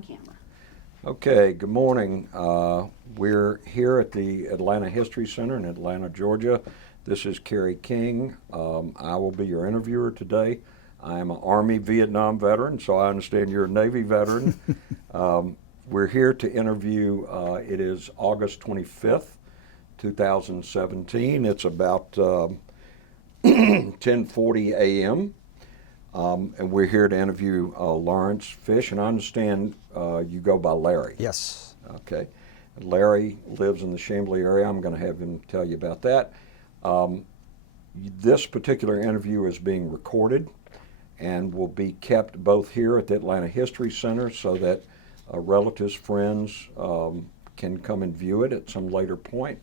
on camera. Okay, good morning. We're here at the Atlanta History Center in Atlanta, Georgia. This is Kerry King. I will be your interviewer today. I am an Army Vietnam veteran, so I understand you're a Navy veteran. We're here to interview, it is August 25th, 2017. It's about 10:40 a.m. And we're here to interview Lawrence Fish, and I understand you go by Larry. Yes. Okay. Larry lives in the Chamblee area. I'm going to have him tell you about that. This particular interview is being recorded and will be kept both here at the Atlanta History Center so that relatives, friends can come and view it at some later point.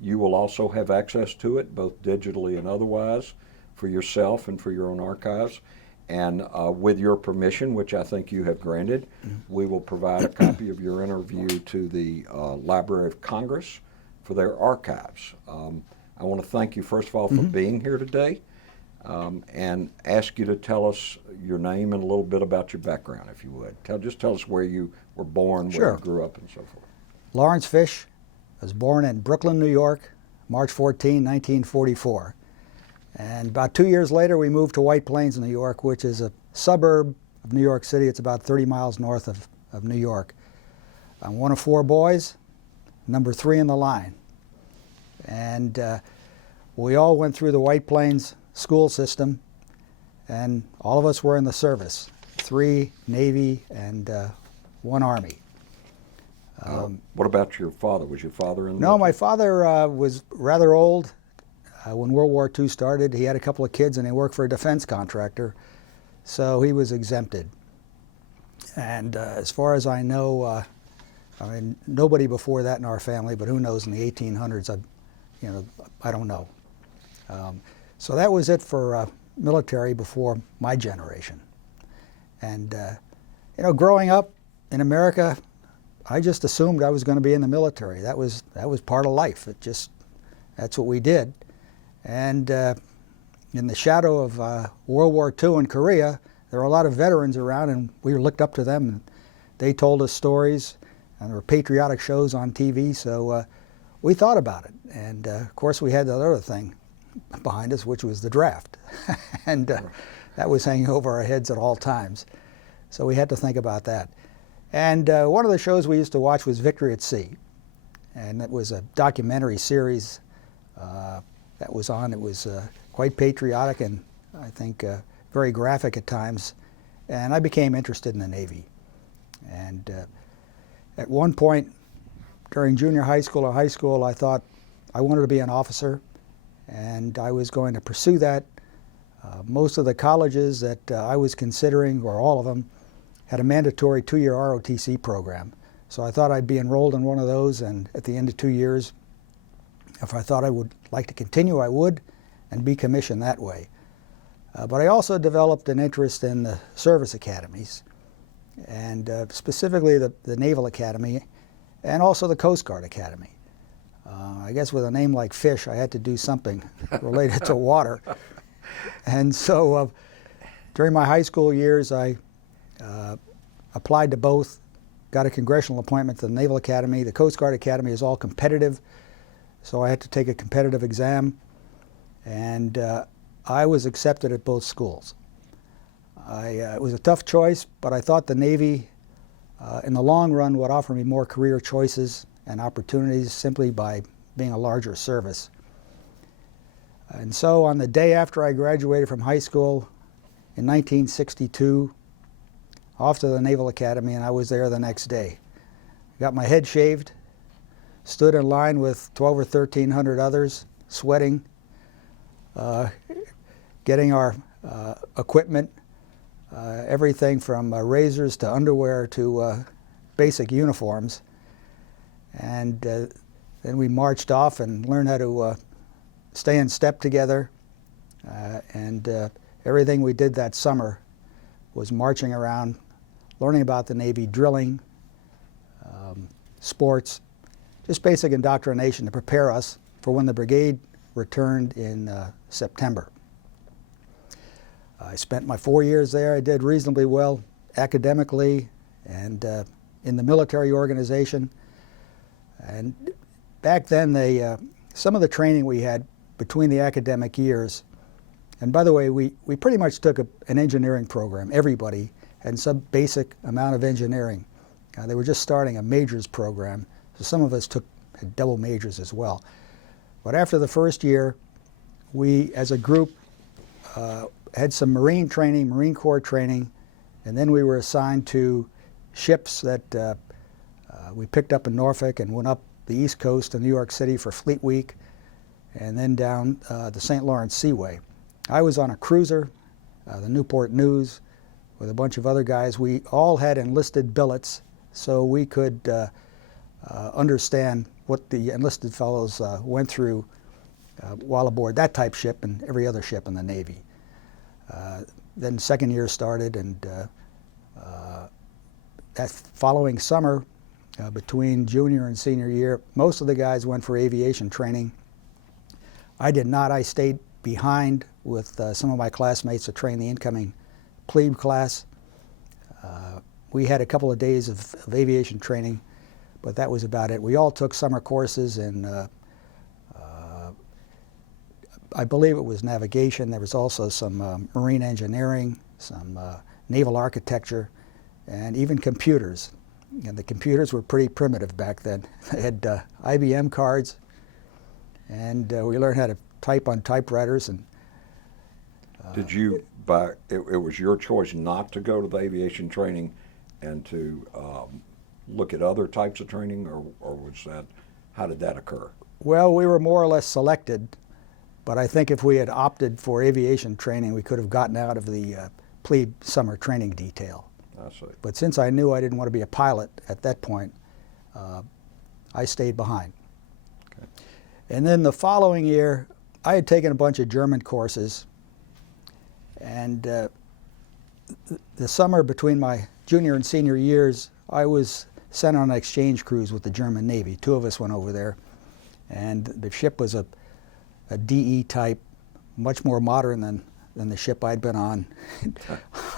You will also have access to it, both digitally and otherwise, for yourself and for your own archives. And with your permission, which I think you have granted, we will provide a copy of your interview to the Library of Congress for their archives. I want to thank you, first of all, for being here today, and ask you to tell us your name and a little bit about your background, if you would. Just tell us where you were born, Sure. where you grew up, and so forth. Lawrence Fish was born in Brooklyn, New York, March 14, 1944. And about 2 years later, we moved to White Plains, New York, which is a suburb of New York City. It's about 30 miles north of New York. I'm one of 4 boys, number 3 in the line. And we all went through the White Plains school system, and all of us were in the service, 3 Navy and 1 Army. What about your father? Was your father in the No, my father was rather old. When World War II started, he had a couple of kids and he worked for a defense contractor, so he was exempted. And as far as I know, I mean, nobody before that in our family, but who knows, in the 1800s, I don't know. So that was it for military before my generation. And growing up in America, I just assumed I was going to be in the military. That was part of life. That's what we did. And in the shadow of World War II in Korea, there were a lot of veterans around, and we looked up to them. And they told us stories, and there were patriotic shows on TV, so we thought about it. And of course, we had that other thing behind us, which was the draft. And that was hanging over our heads at all times. So we had to think about that. And one of the shows we used to watch was Victory at Sea. And it was a documentary series that was on. It was quite patriotic and I think very graphic at times. And I became interested in the Navy. And at one point during junior high school or high school, I thought I wanted to be an officer, and I was going to pursue that. Most of the colleges that I was considering, or all of them, had a mandatory 2-year ROTC program. So I thought I'd be enrolled in one of those, and at the end of 2 years, if I thought I would like to continue, I would, and be commissioned that way. But I also developed an interest in the service academies, and specifically the Naval Academy, and also the Coast Guard Academy. I guess with a name like Fish, I had to do something related to water. And so during my high school years, I applied to both, got a congressional appointment to the Naval Academy. The Coast Guard Academy is all competitive, so I had to take a competitive exam, and I was accepted at both schools. It was a tough choice, but I thought the Navy, in the long run, would offer me more career choices and opportunities simply by being a larger service. And so on the day after I graduated from high school in 1962, off to the Naval Academy, and I was there the next day. Got my head shaved, stood in line with 1,200 or 1,300 others, sweating, getting our equipment, everything from razors to underwear to basic uniforms. And then we marched off and learned how to stay in step together. And everything we did that summer was marching around, learning about the Navy, drilling, sports, just basic indoctrination to prepare us for when the brigade returned in September. I spent my 4 years there. I did reasonably well academically and in the military organization. And back then, some of the training we had between the academic years, and by the way, we pretty much took an engineering program. Everybody had some basic amount of engineering. They were just starting a majors program, so some of us had double majors as well. But after the first year, we, as a group, had some Marine training, Marine Corps training, and then we were assigned to ships that we picked up in Norfolk and went up the East Coast to New York City for Fleet Week, and then down the St. Lawrence Seaway. I was on a cruiser, the Newport News, with a bunch of other guys. We all had enlisted billets, so we could understand what the enlisted fellows went through while aboard that type ship and every other ship in the Navy. Then second year started, and that following summer, between junior and senior year, most of the guys went for aviation training. I did not. I stayed behind with some of my classmates to train the incoming plebe class. We had a couple of days of aviation training, but that was about it. We all took summer courses in, I believe it was navigation. There was also some marine engineering, some naval architecture, and even computers. And the computers were pretty primitive back then. They had IBM cards, and we learned how to type on typewriters. And did you, it was your choice not to go to the aviation training and to look at other types of training, or was that, how did that occur? Well, we were more or less selected, but I think if we had opted for aviation training, we could have gotten out of the plebe summer training detail. I see. But since I knew I didn't want to be a pilot at that point, I stayed behind. Okay. And then the following year, I had taken a bunch of German courses, and the summer between my junior and senior years, I was sent on an exchange cruise with the German Navy. Two of us went over there, and the ship was a DE type, much more modern than the ship I'd been on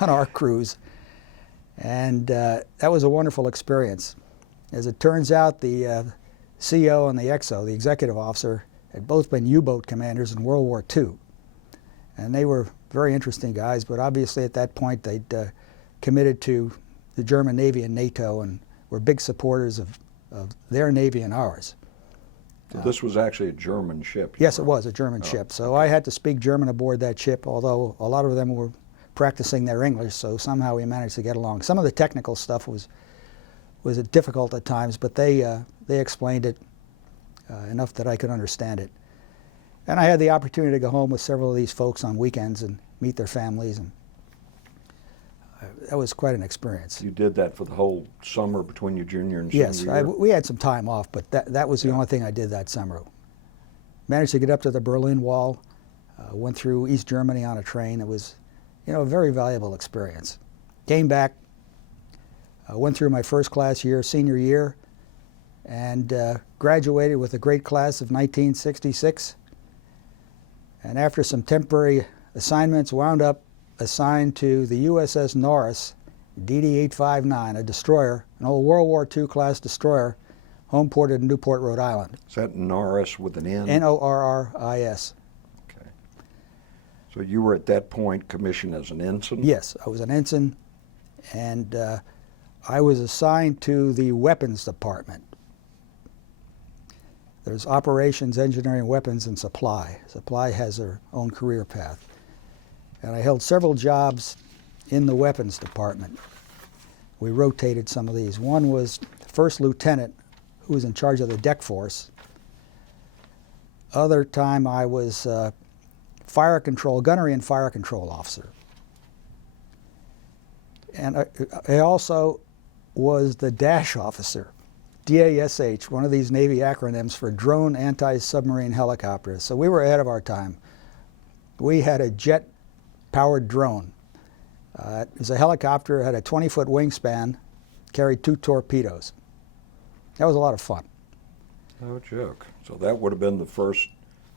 our cruise. And that was a wonderful experience. As it turns out, the CO and the XO, the executive officer, had both been U-boat commanders in World War II. And they were very interesting guys, but obviously at that point they'd committed to the German Navy and NATO and were big supporters of their Navy and ours. So this was actually a German ship? Yes, it was a German ship. So I had to speak German aboard that ship, although a lot of them were practicing their English, so somehow we managed to get along. Some of the technical stuff was difficult at times, but they explained it enough that I could understand it. And I had the opportunity to go home with several of these folks on weekends and meet their families, and that was quite an experience. You did that for the whole summer between your junior and senior year? Yes, we had some time off, but that was the only thing I did that summer. Managed to get up to the Berlin Wall, went through East Germany on a train. It was, a very valuable experience. Came back, went through my first class year, senior year, and graduated with a great class of 1966. And after some temporary assignments, wound up assigned to the USS Norris DD-859, a destroyer, an old World War II class destroyer, home ported in Newport, Rhode Island. Is that Norris with an N? Norris. Okay. So you were at that point commissioned as an ensign? Yes, I was an ensign, and I was assigned to the weapons department. There's operations, engineering, weapons, and supply. Supply has their own career path. And I held several jobs in the weapons department. We rotated some of these. One was first lieutenant, who was in charge of the deck force. Other time I was fire control, gunnery and fire control officer. And I also was the dash officer. DASH, one of these Navy acronyms for Drone Anti-Submarine Helicopter. So we were ahead of our time. We had a jet-powered drone. It was a helicopter, had a 20-foot wingspan, carried 2 torpedoes. That was a lot of fun. No joke. So that would have been the first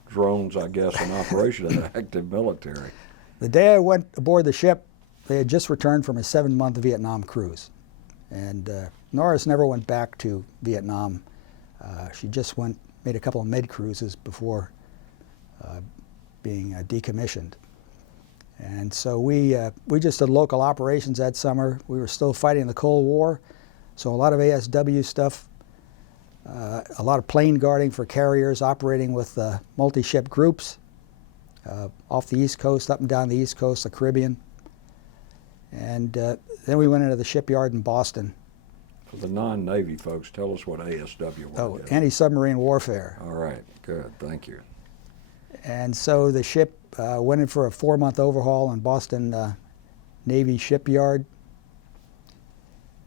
drones, I guess, in operation in the active military. The day I went aboard the ship, they had just returned from a 7-month Vietnam cruise. And Norris never went back to Vietnam. She just made a couple of med cruises before being decommissioned. And so we just did local operations that summer. We were still fighting the Cold War, so a lot of ASW stuff, a lot of plane guarding for carriers, operating with multi-ship groups off the East Coast, up and down the East Coast, the Caribbean. And then we went into the shipyard in Boston. For the non-Navy folks, tell us what ASW was. Oh, anti-submarine warfare. All right, good, thank you. And so the ship went in for a 4-month overhaul in Boston Navy shipyard.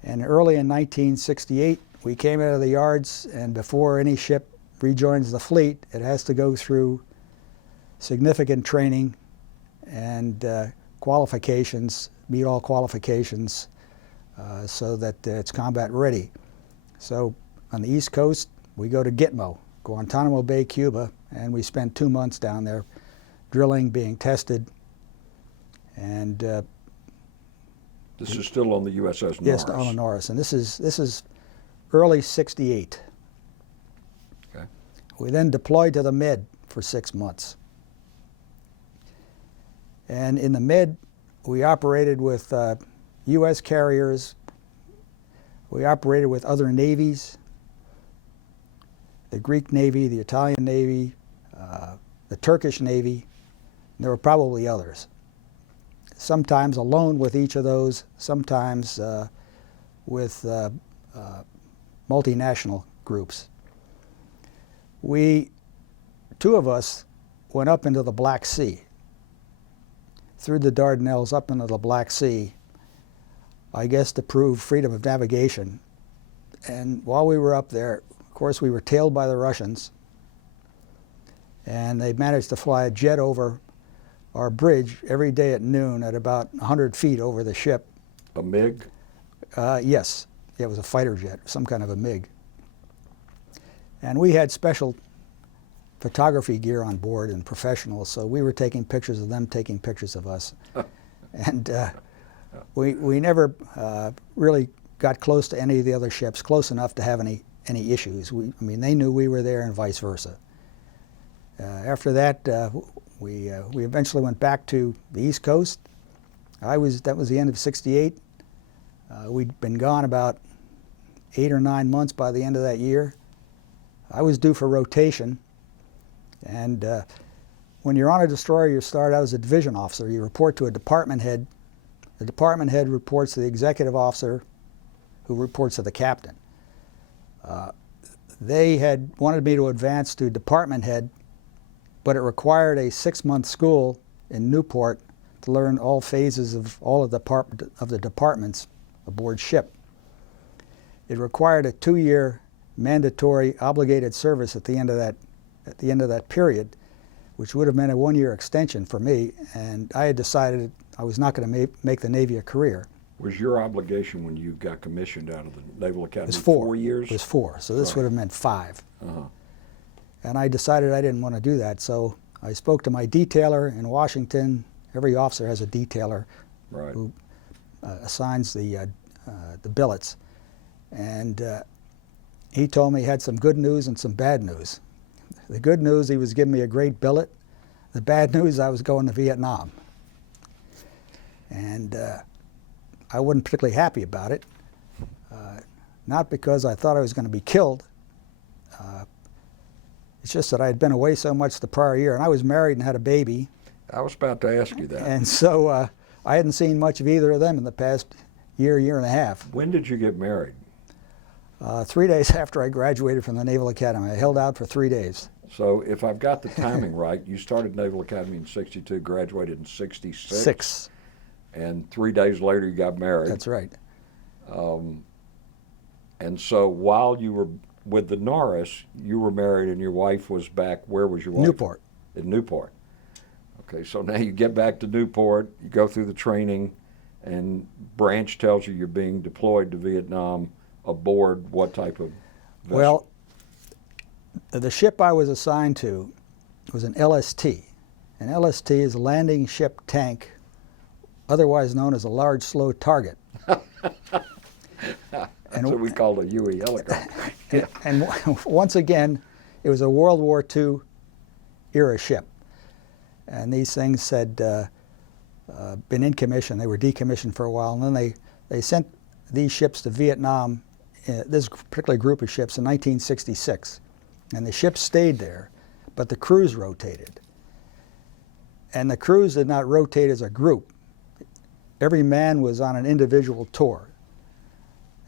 And early in 1968, we came out of the yards, and before any ship rejoins the fleet, it has to go through significant training and qualifications, meet all qualifications, so that it's combat ready. So on the East Coast, we go to Gitmo, Guantanamo Bay, Cuba, and we spent 2 months down there drilling, being tested. And this is still on the USS Norris? Yes, on the Norris, and this is early '68. Okay. We then deployed to the Med for 6 months. And in the Med, we operated with U.S. carriers. We operated with other navies, the Greek Navy, the Italian Navy, the Turkish Navy. And there were probably others. Sometimes alone with each of those, sometimes with multinational groups. Two of us went up into the Black Sea, through the Dardanelles up into the Black Sea, I guess to prove freedom of navigation. And while we were up there, of course, we were tailed by the Russians, and they managed to fly a jet over our bridge every day at noon at about 100 feet over the ship. A MiG? Yes, it was a fighter jet, some kind of a MiG. And we had special photography gear on board and professionals, so we were taking pictures of them taking pictures of us. And we never really got close to any of the other ships, close enough to have any issues. I mean, they knew we were there and vice versa. After that, we eventually went back to the East Coast. That was the end of '68. We'd been gone about 8 or 9 months by the end of that year. I was due for rotation, and when you're on a destroyer, you start out as a division officer. You report to a department head. The department head reports to the executive officer, who reports to the captain. They had wanted me to advance to department head, but it required a 6-month school in Newport to learn all phases of all of the departments aboard ship. It required a 2-year mandatory obligated service at the end of that period, which would have meant a 1-year extension for me, and I had decided I was not going to make the Navy a career. Was your obligation when you got commissioned out of the Naval Academy It was 4 years? It was 4, so this Right. would have meant 5. Uh-huh. And I decided I didn't want to do that, so I spoke to my detailer in Washington. Every officer has a detailer Right. who assigns the billets. And he told me he had some good news and some bad news. The good news, he was giving me a great billet. The bad news, I was going to Vietnam. And I wasn't particularly happy about it, not because I thought I was going to be killed. It's just that I had been away so much the prior year, and I was married and had a baby. I was about to ask you that. And so I hadn't seen much of either of them in the past year and a half. When did you get married? 3 days after I graduated from the Naval Academy. I held out for 3 days. So if I've got the timing right, you started Naval Academy in '62, graduated in '66. 6. And 3 days later you got married. That's right. And so while you were with the Norris, you were married and your wife was back. Where was your wife? Newport. In Newport. Okay, so now you get back to Newport, you go through the training, and Branch tells you you're being deployed to Vietnam aboard what type of vessel? Well, the ship I was assigned to was an LST. An LST is a landing ship tank, otherwise known as a large slow target. That's what we called a Huey helicopter. And once again, it was a World War II era ship. And these things had been in commission. They were decommissioned for a while, and then they sent these ships to Vietnam, this particular group of ships, in 1966. And the ships stayed there, but the crews rotated. And the crews did not rotate as a group. Every man was on an individual tour.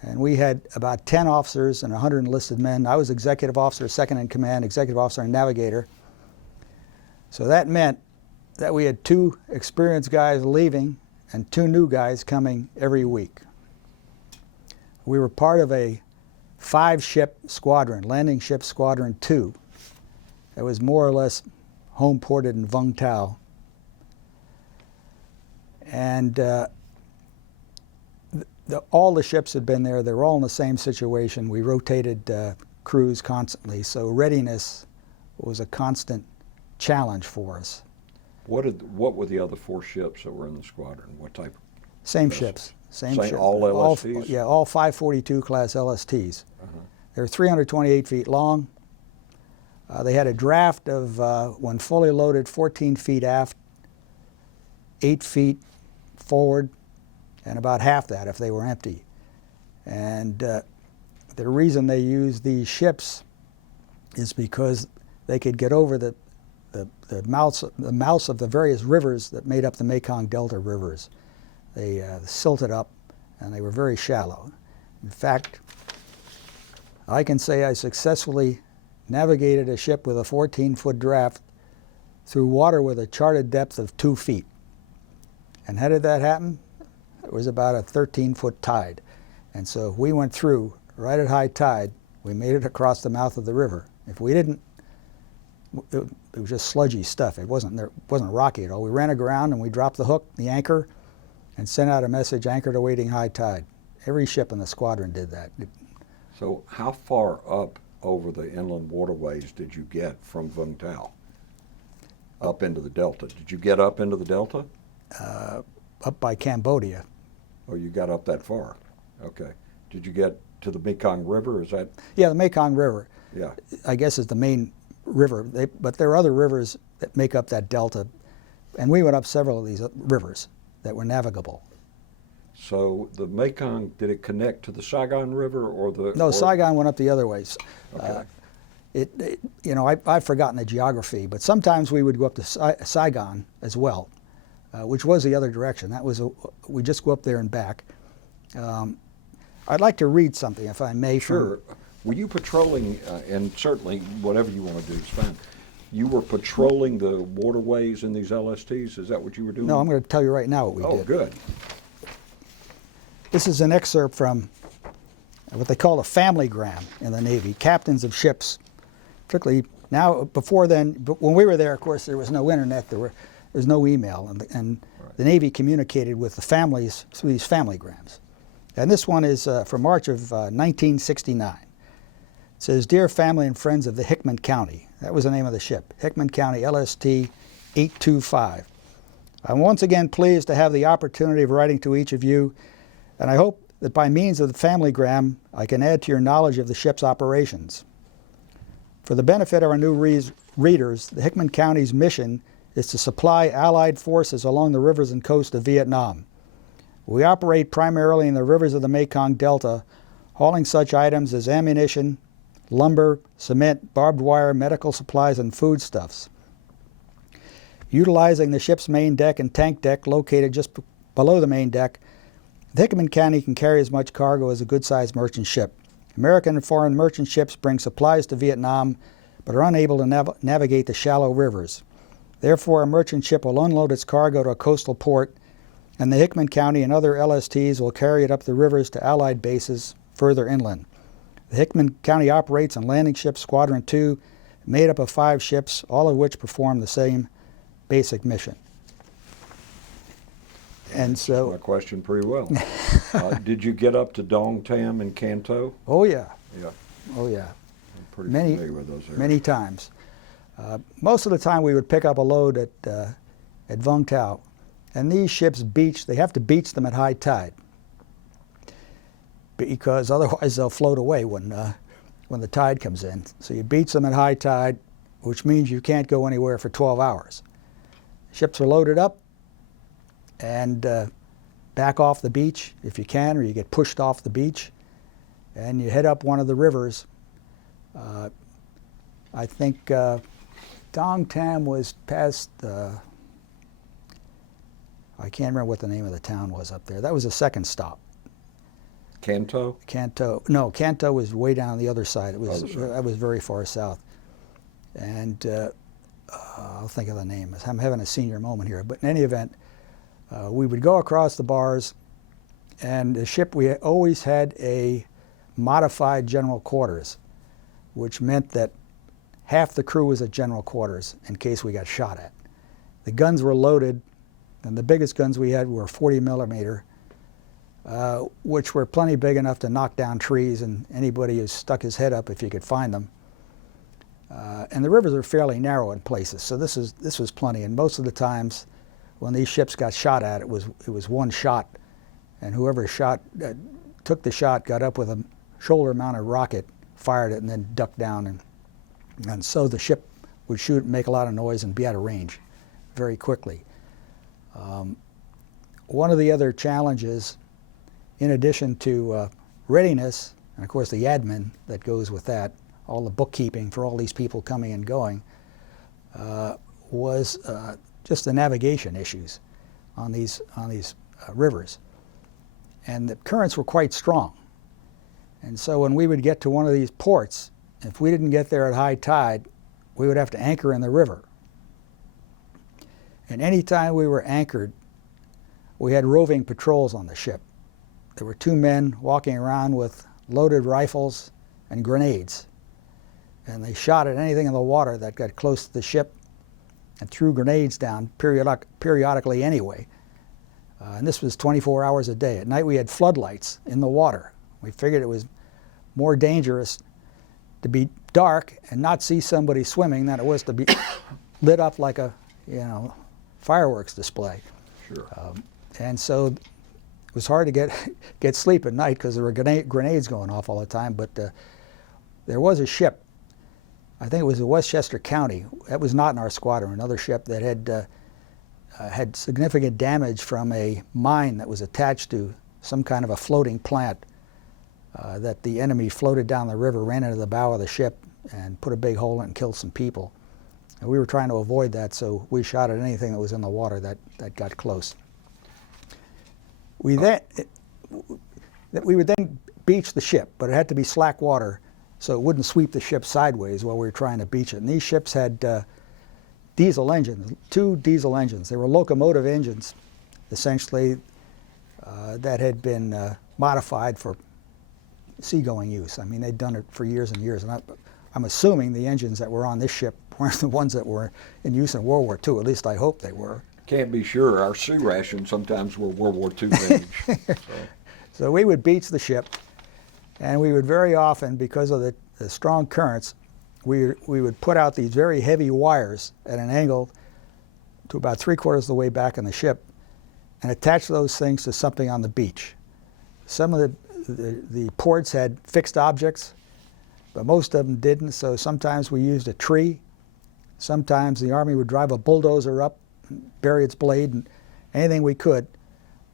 And we had about 10 officers and 100 enlisted men. I was executive officer, second in command, executive officer and navigator. So that meant that we had 2 experienced guys leaving and 2 new guys coming every week. We were part of a 5-ship squadron, landing ship Squadron 2, that was more or less home ported in Vung Tau. And all the ships had been there. They were all in the same situation. We rotated crews constantly, so readiness was a constant challenge for us. What were the other 4 ships that were in the squadron? What type? Same ships. Same ship. All LSTs? Yeah, all 542 class LSTs. They were 328 feet long. They had a draft of, when fully loaded, 14 feet aft, 8 feet forward, and about half that if they were empty. And the reason they used these ships is because they could get over the mouths of the various rivers that made up the Mekong Delta rivers. They silted up, and they were very shallow. In fact, I can say I successfully navigated a ship with a 14-foot draft through water with a charted depth of 2 feet. And how did that happen? It was about a 13-foot tide. And so if we went through right at high tide, we made it across the mouth of the river. If we didn't, it was just sludgy stuff. It wasn't rocky at all. We ran aground and we dropped the hook, the anchor, and sent out a message, anchored awaiting high tide. Every ship in the squadron did that. So how far up over the inland waterways did you get from Vung Tau? Up into the Delta. Did you get up into the Delta? Up by Cambodia. Oh, you got up that far. Okay. Did you get to the Mekong River? Is that? Yeah, the Mekong River. Yeah. I guess is the main river. But there are other rivers that make up that delta. And we went up several of these rivers that were navigable. So the Mekong, did it connect to the Saigon River or the? No, Saigon went up the other way. Okay. You know, I've forgotten the geography, but sometimes we would go up to Saigon as well, which was the other direction. That was we just go up there and back. I'd like to read something, if I may. Sure. Were you patrolling, and certainly whatever you want to do is fine, you were patrolling the waterways in these LSTs? Is that what you were doing? No, I'm going to tell you right now what we did. Oh, good. This is an excerpt from what they call a familygram in the Navy. Captains of ships, particularly now, before then, but when we were there, of course, there was no internet, there was no email, and right. The Navy communicated with the families through these familygrams. And this one is from March of 1969. It says, "Dear family and friends of the Hickman County," that was the name of the ship, Hickman County LST 825. "I'm once again pleased to have the opportunity of writing to each of you, and I hope that by means of the familygram I can add to your knowledge of the ship's operations. For the benefit of our new readers, the Hickman County's mission is to supply Allied forces along the rivers and coast of Vietnam. We operate primarily in the rivers of the Mekong Delta, hauling such items as ammunition, lumber, cement, barbed wire, medical supplies, and foodstuffs. Utilizing the ship's main deck and tank deck located just below the main deck, the Hickman County can carry as much cargo as a good-sized merchant ship. American and foreign merchant ships bring supplies to Vietnam, but are unable to navigate the shallow rivers. Therefore, a merchant ship will unload its cargo to a coastal port, and the Hickman County and other LSTs will carry it up the rivers to Allied bases further inland. The Hickman County operates on landing ship Squadron 2, made up of 5 ships, all of which perform the same basic mission." And so, my question pretty well. Did you get up to Dong, Tam, and Incanto? Oh yeah. Yeah. Oh yeah. I'm pretty familiar with those areas. Many times. Most of the time we would pick up a load at Vung Tau, and these ships beach. They have to beach them at high tide. because otherwise they'll float away when the tide comes in. So you beach them at high tide, which means you can't go anywhere for 12 hours. Ships are loaded up and back off the beach if you can, or you get pushed off the beach, and you head up one of the rivers. I think Tam was past, I can't remember what the name of the town was up there. That was the second stop. Canto? Canto. No, Canto was way down the other side. It was Other side. that was very far south. And I'll think of the name. I'm having a senior moment here. But in any event, we would go across the bars, and the ship, we always had a modified general quarters, which meant that half the crew was at general quarters in case we got shot at. The guns were loaded, and the biggest guns we had were 40 millimeter, which were plenty big enough to knock down trees and anybody who stuck his head up if you could find them. And the rivers are fairly narrow in places, so this was plenty. And most of the times, when these ships got shot at, it was one shot, and whoever took the shot got up with a shoulder-mounted rocket, fired it, and then ducked down, and so the ship would shoot, make a lot of noise, and be out of range very quickly. One of the other challenges, in addition to readiness, and of course the admin that goes with that, all the bookkeeping for all these people coming and going, was just the navigation issues on these rivers. And the currents were quite strong. And so when we would get to one of these ports, if we didn't get there at high tide, we would have to anchor in the river. And any time we were anchored, we had roving patrols on the ship. There were 2 men walking around with loaded rifles and grenades. And they shot at anything in the water that got close to the ship and threw grenades down periodically anyway. And this was 24 hours a day. At night we had floodlights in the water. We figured it was more dangerous to be dark and not see somebody swimming than it was to be lit up like a, fireworks display. Sure. And so it was hard to get sleep at night because there were grenades going off all the time. But there was a ship, I think it was the Westchester County, that was not in our squadron, another ship that had significant damage from a mine that was attached to some kind of a floating plant that the enemy floated down the river, ran into the bow of the ship, and put a big hole in it and killed some people. And we were trying to avoid that, so we shot at anything that was in the water that got close. We would then beach the ship, but it had to be slack water so it wouldn't sweep the ship sideways while we were trying to beach it. And these ships had diesel engines, 2 diesel engines. They were locomotive engines, essentially, that had been modified for seagoing use. I mean, they'd done it for years and years. And I'm assuming the engines that were on this ship weren't the ones that were in use in World War II. At least I hope they were. Can't be sure. Our sea rations sometimes were World War II vintage. So we would beach the ship, and we would very often, because of the strong currents, we would put out these very heavy wires at an angle to about 3/4 of the way back in the ship and attach those things to something on the beach. Some of the ports had fixed objects, but most of them didn't, so sometimes we used a tree. Sometimes the Army would drive a bulldozer up, bury its blade, and anything we could.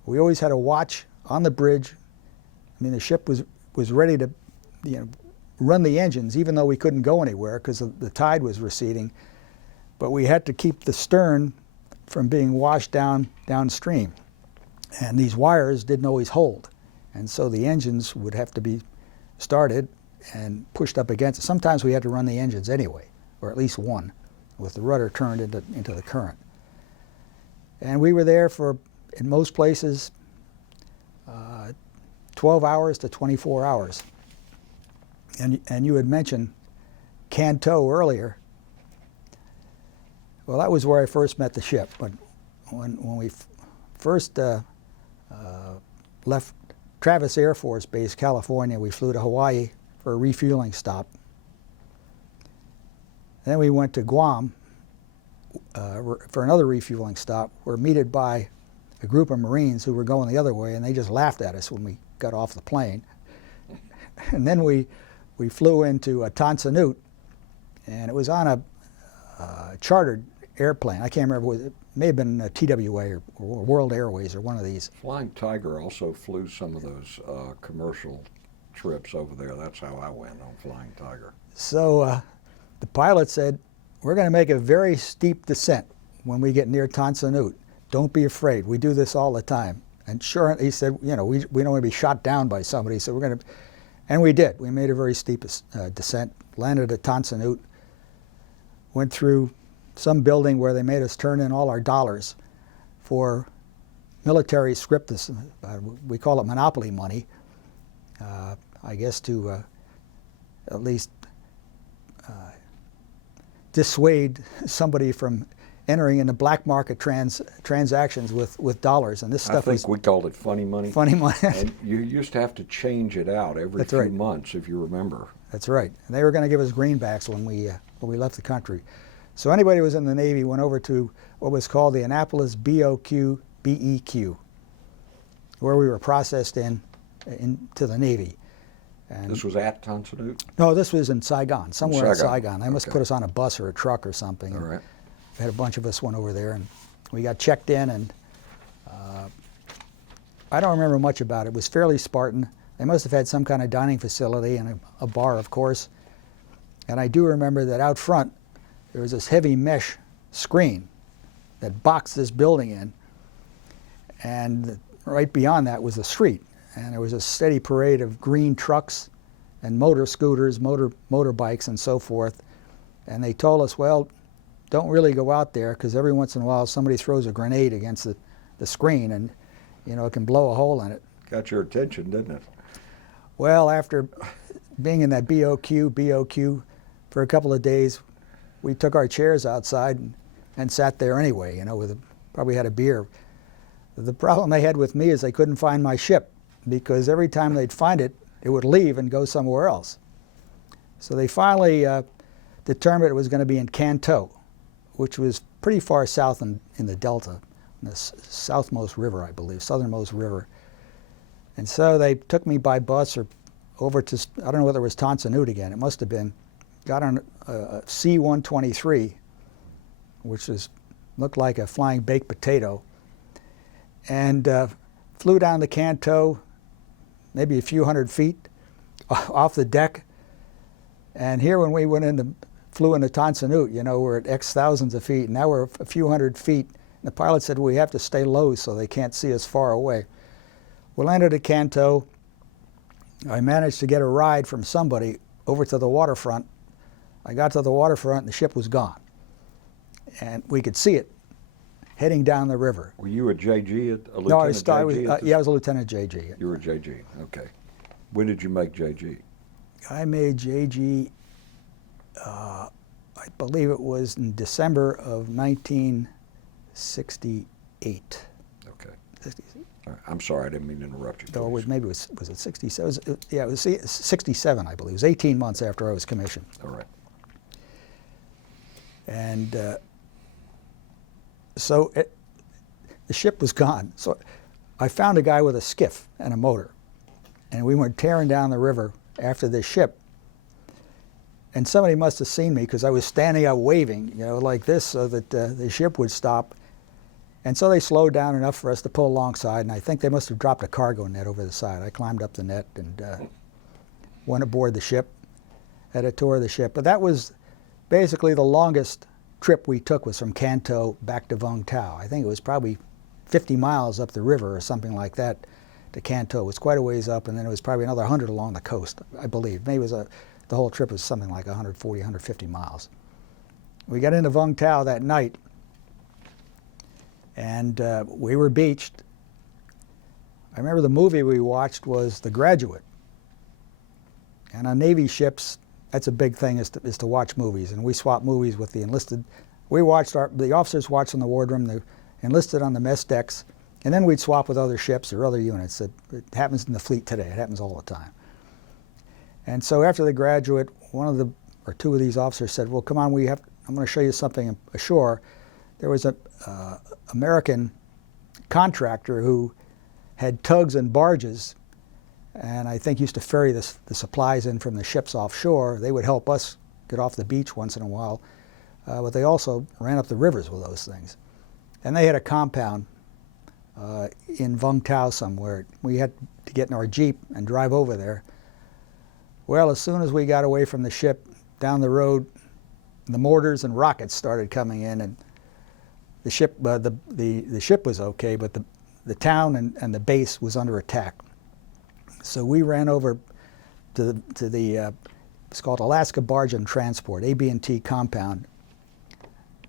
We always had a watch on the bridge. I mean, the ship was ready to run the engines, even though we couldn't go anywhere because the tide was receding. But we had to keep the stern from being washed downstream. And these wires didn't always hold. And so the engines would have to be started and pushed up against it. Sometimes we had to run the engines anyway, or at least one, with the rudder turned into the current. And we were there for, in most places, 12 hours to 24 hours. And you had mentioned Canto earlier. Well, that was where I first met the ship. But when we first left Travis Air Force Base, California, we flew to Hawaii for a refueling stop. Then we went to Guam for another refueling stop. We're meted by a group of Marines who were going the other way, and they just laughed at us when we got off the plane. And then we flew into Tonsanute, and it was on a chartered airplane. I can't remember, it may have been TWA or World Airways or one of these. Flying Tiger also flew some of those commercial trips over there. That's how I went on Flying Tiger. So the pilot said, we're going to make a very steep descent when we get near Tonsanute. Don't be afraid. We do this all the time. And sure, he said, you know, we don't want to be shot down by somebody, so we're going to, and we did. We made a very steep descent, landed at Tonsanute, went through some building where they made us turn in all our dollars for military scrip. We call it monopoly money, I guess to at least dissuade somebody from entering into black market transactions with dollars. And this stuff, I think we called it funny money. Funny money. And you used to have to change it out every few months, if you remember. That's right. And they were going to give us greenbacks when we left the country. So anybody who was in the Navy went over to what was called the Annapolis BOQ BEQ, where we were processed into the Navy. And this was at Tonsanute? No, this was in Saigon, somewhere in Saigon. They must Okay. put us on a bus or a truck or something. All right. We had a bunch of us went over there, and we got checked in, and I don't remember much about it. It was fairly Spartan. They must have had some kind of dining facility and a bar, of course. And I do remember that out front, there was this heavy mesh screen that boxed this building in, and right beyond that was the street. And there was a steady parade of green trucks and motor scooters, motorbikes, and so forth. And they told us, well, don't really go out there, because every once in a while somebody throws a grenade against the screen, and you know, it can blow a hole in it. Got your attention, didn't it? Well, after being in that BOQ for a couple of days, we took our chairs outside and sat there anyway, you know, probably had a beer. The problem they had with me is they couldn't find my ship, because every time they'd find it, it would leave and go somewhere else. So they finally determined it was going to be in Canto, which was pretty far south in the Delta, in the southmost river, I believe, southernmost river. And so they took me by bus or over to, I don't know whether it was Tonsanute again, it must have been, got on a C-123, which looked like a flying baked potato, and flew down to Canto, maybe a few hundred feet off the deck. And here when we flew into Tonsanute, you know, we're at X thousands of feet, and now we're a few hundred feet. And the pilot said, we have to stay low so they can't see us far away. We landed at Canto. I managed to get a ride from somebody over to the waterfront. I got to the waterfront and the ship was gone. And we could see it heading down the river. Were you a JG, a lieutenant? No, JG I was a lieutenant JG. You were a JG, okay. When did you make JG? I made JG, I believe it was in December of 1968. Okay. All right. I'm sorry, I didn't mean to interrupt you. Or maybe was it 67? Yeah, it was 67, I believe. It was 18 months after I was commissioned. All right. And so the ship was gone. So I found a guy with a skiff and a motor, and we went tearing down the river after this ship. And somebody must have seen me, because I was standing out waving, you know, like this, so that the ship would stop. And so they slowed down enough for us to pull alongside, and I think they must have dropped a cargo net over the side. I climbed up the net and went aboard the ship, had a tour of the ship. But that was basically the longest trip we took, was from Canto back to Vung Tau. I think it was probably 50 miles up the river or something like that to Canto. It was quite a ways up, and then it was probably another 100 along the coast, I believe. Maybe it was the whole trip was something like 140, 150 miles. We got into Vung Tau that night, and we were beached. I remember the movie we watched was The Graduate. And on Navy ships, that's a big thing, is to watch movies. And we swapped movies with the enlisted. The officers watched in the wardroom, the enlisted on the mess decks, and then we'd swap with other ships or other units. It happens in the fleet today. It happens all the time. And so after The Graduate, two of these officers said, well, come on, I'm going to show you something ashore. There was an American contractor who had tugs and barges, and I think used to ferry the supplies in from the ships offshore. They would help us get off the beach once in a while, but they also ran up the rivers with those things. And they had a compound in Vung Tau somewhere. We had to get in our Jeep and drive over there. Well, as soon as we got away from the ship, down the road, the mortars and rockets started coming in, and the ship, the ship was okay, but the town and the base was under attack. So we ran over to the it's called Alaska Barge and Transport, AB&T compound.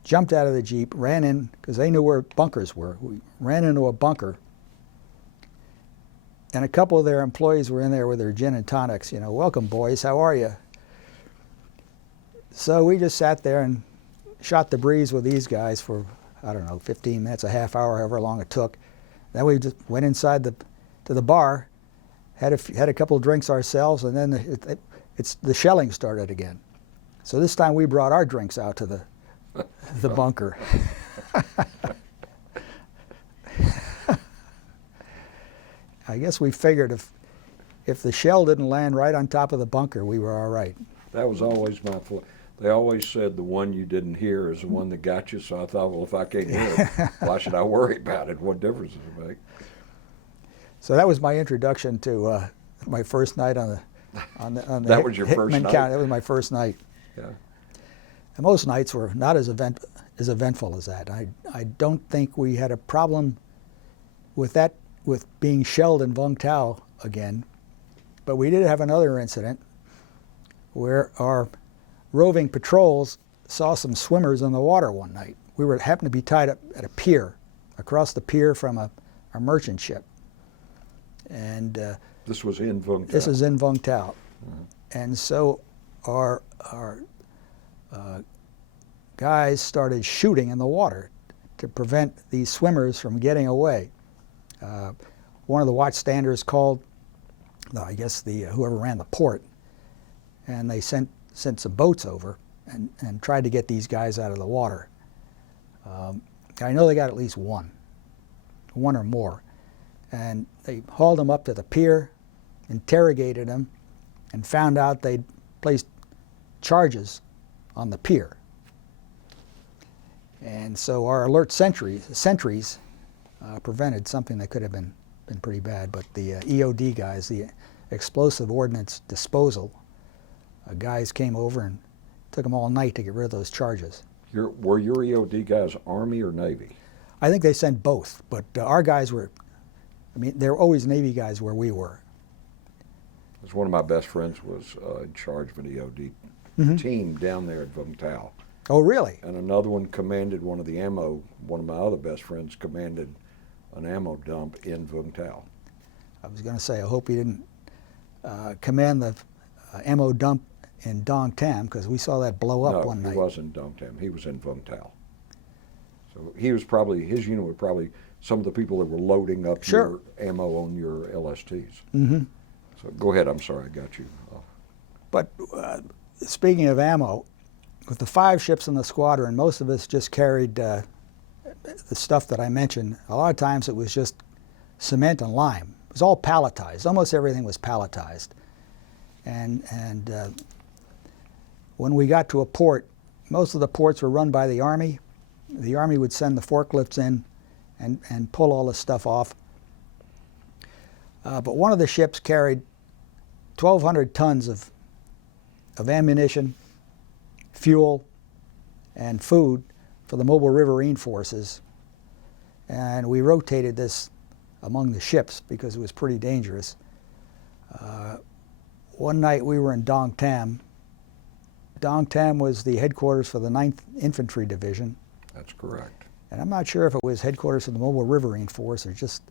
Jumped out of the Jeep, ran in, because they knew where bunkers were. We ran into a bunker, and a couple of their employees were in there with their gin and tonics. You know, welcome boys, how are you? So we just sat there and shot the breeze with these guys for, I don't know, 15 minutes, a half hour, however long it took. Then we just went inside to the bar, had a couple of drinks ourselves, and then the shelling started again. So this time we brought our drinks out to the bunker. I guess we figured if the shell didn't land right on top of the bunker, we were all right. That was always my fault. They always said the one you didn't hear is the one that got you, so I thought, well, if I can't hear it, why should I worry about it? What difference does it make? So that was my introduction to my first night on the That was your Hickman first night? County. That was my first night. Yeah. And most nights were not as eventful as that. I don't think we had a problem with being shelled in Vung Tau again, but we did have another incident where our roving patrols saw some swimmers in the water one night. We happened to be tied up at a pier, across the pier from a merchant ship. And This was in Vung Tau? this is in Vung Tau. And so our guys started shooting in the water to prevent these swimmers from getting away. One of the watchstanders called, I guess whoever ran the port, and they sent some boats over and tried to get these guys out of the water. I know they got at least one or more. And they hauled them up to the pier, interrogated them, and found out they'd placed charges on the pier. And so our alert sentries prevented something that could have been pretty bad. But the EOD guys, the Explosive Ordnance Disposal guys, came over and took them all night to get rid of those charges. Were your EOD guys Army or Navy? I think they sent both, but our guys were, they were always Navy guys where we were. Because one of my best friends was in charge of an EOD team down there at Vung Tau. Oh, really? And another one commanded one of my other best friends commanded an ammo dump in Vung Tau. I was going to say, I hope he didn't command the ammo dump in Dong Tam, because we saw that blow up one night. No, he wasn't in Dong Tam. He was in Vung Tau. So his unit were probably some of the people that were loading up your ammo on your LSTs. So go ahead, I'm sorry, I got you. But speaking of ammo, with the 5 ships in the squadron, most of us just carried the stuff that I mentioned. A lot of times it was just cement and lime. It was all palletized. Almost everything was palletized. And when we got to a port, most of the ports were run by the Army. The Army would send the forklifts in and pull all this stuff off. But one of the ships carried 1,200 tons of ammunition, fuel, and food for the Mobile Riverine Forces. And we rotated this among the ships because it was pretty dangerous. One night we were in Dong Tam. Dong Tam was the headquarters for the 9th Infantry Division. That's correct. And I'm not sure if it was headquarters for the Mobile Riverine Force or just...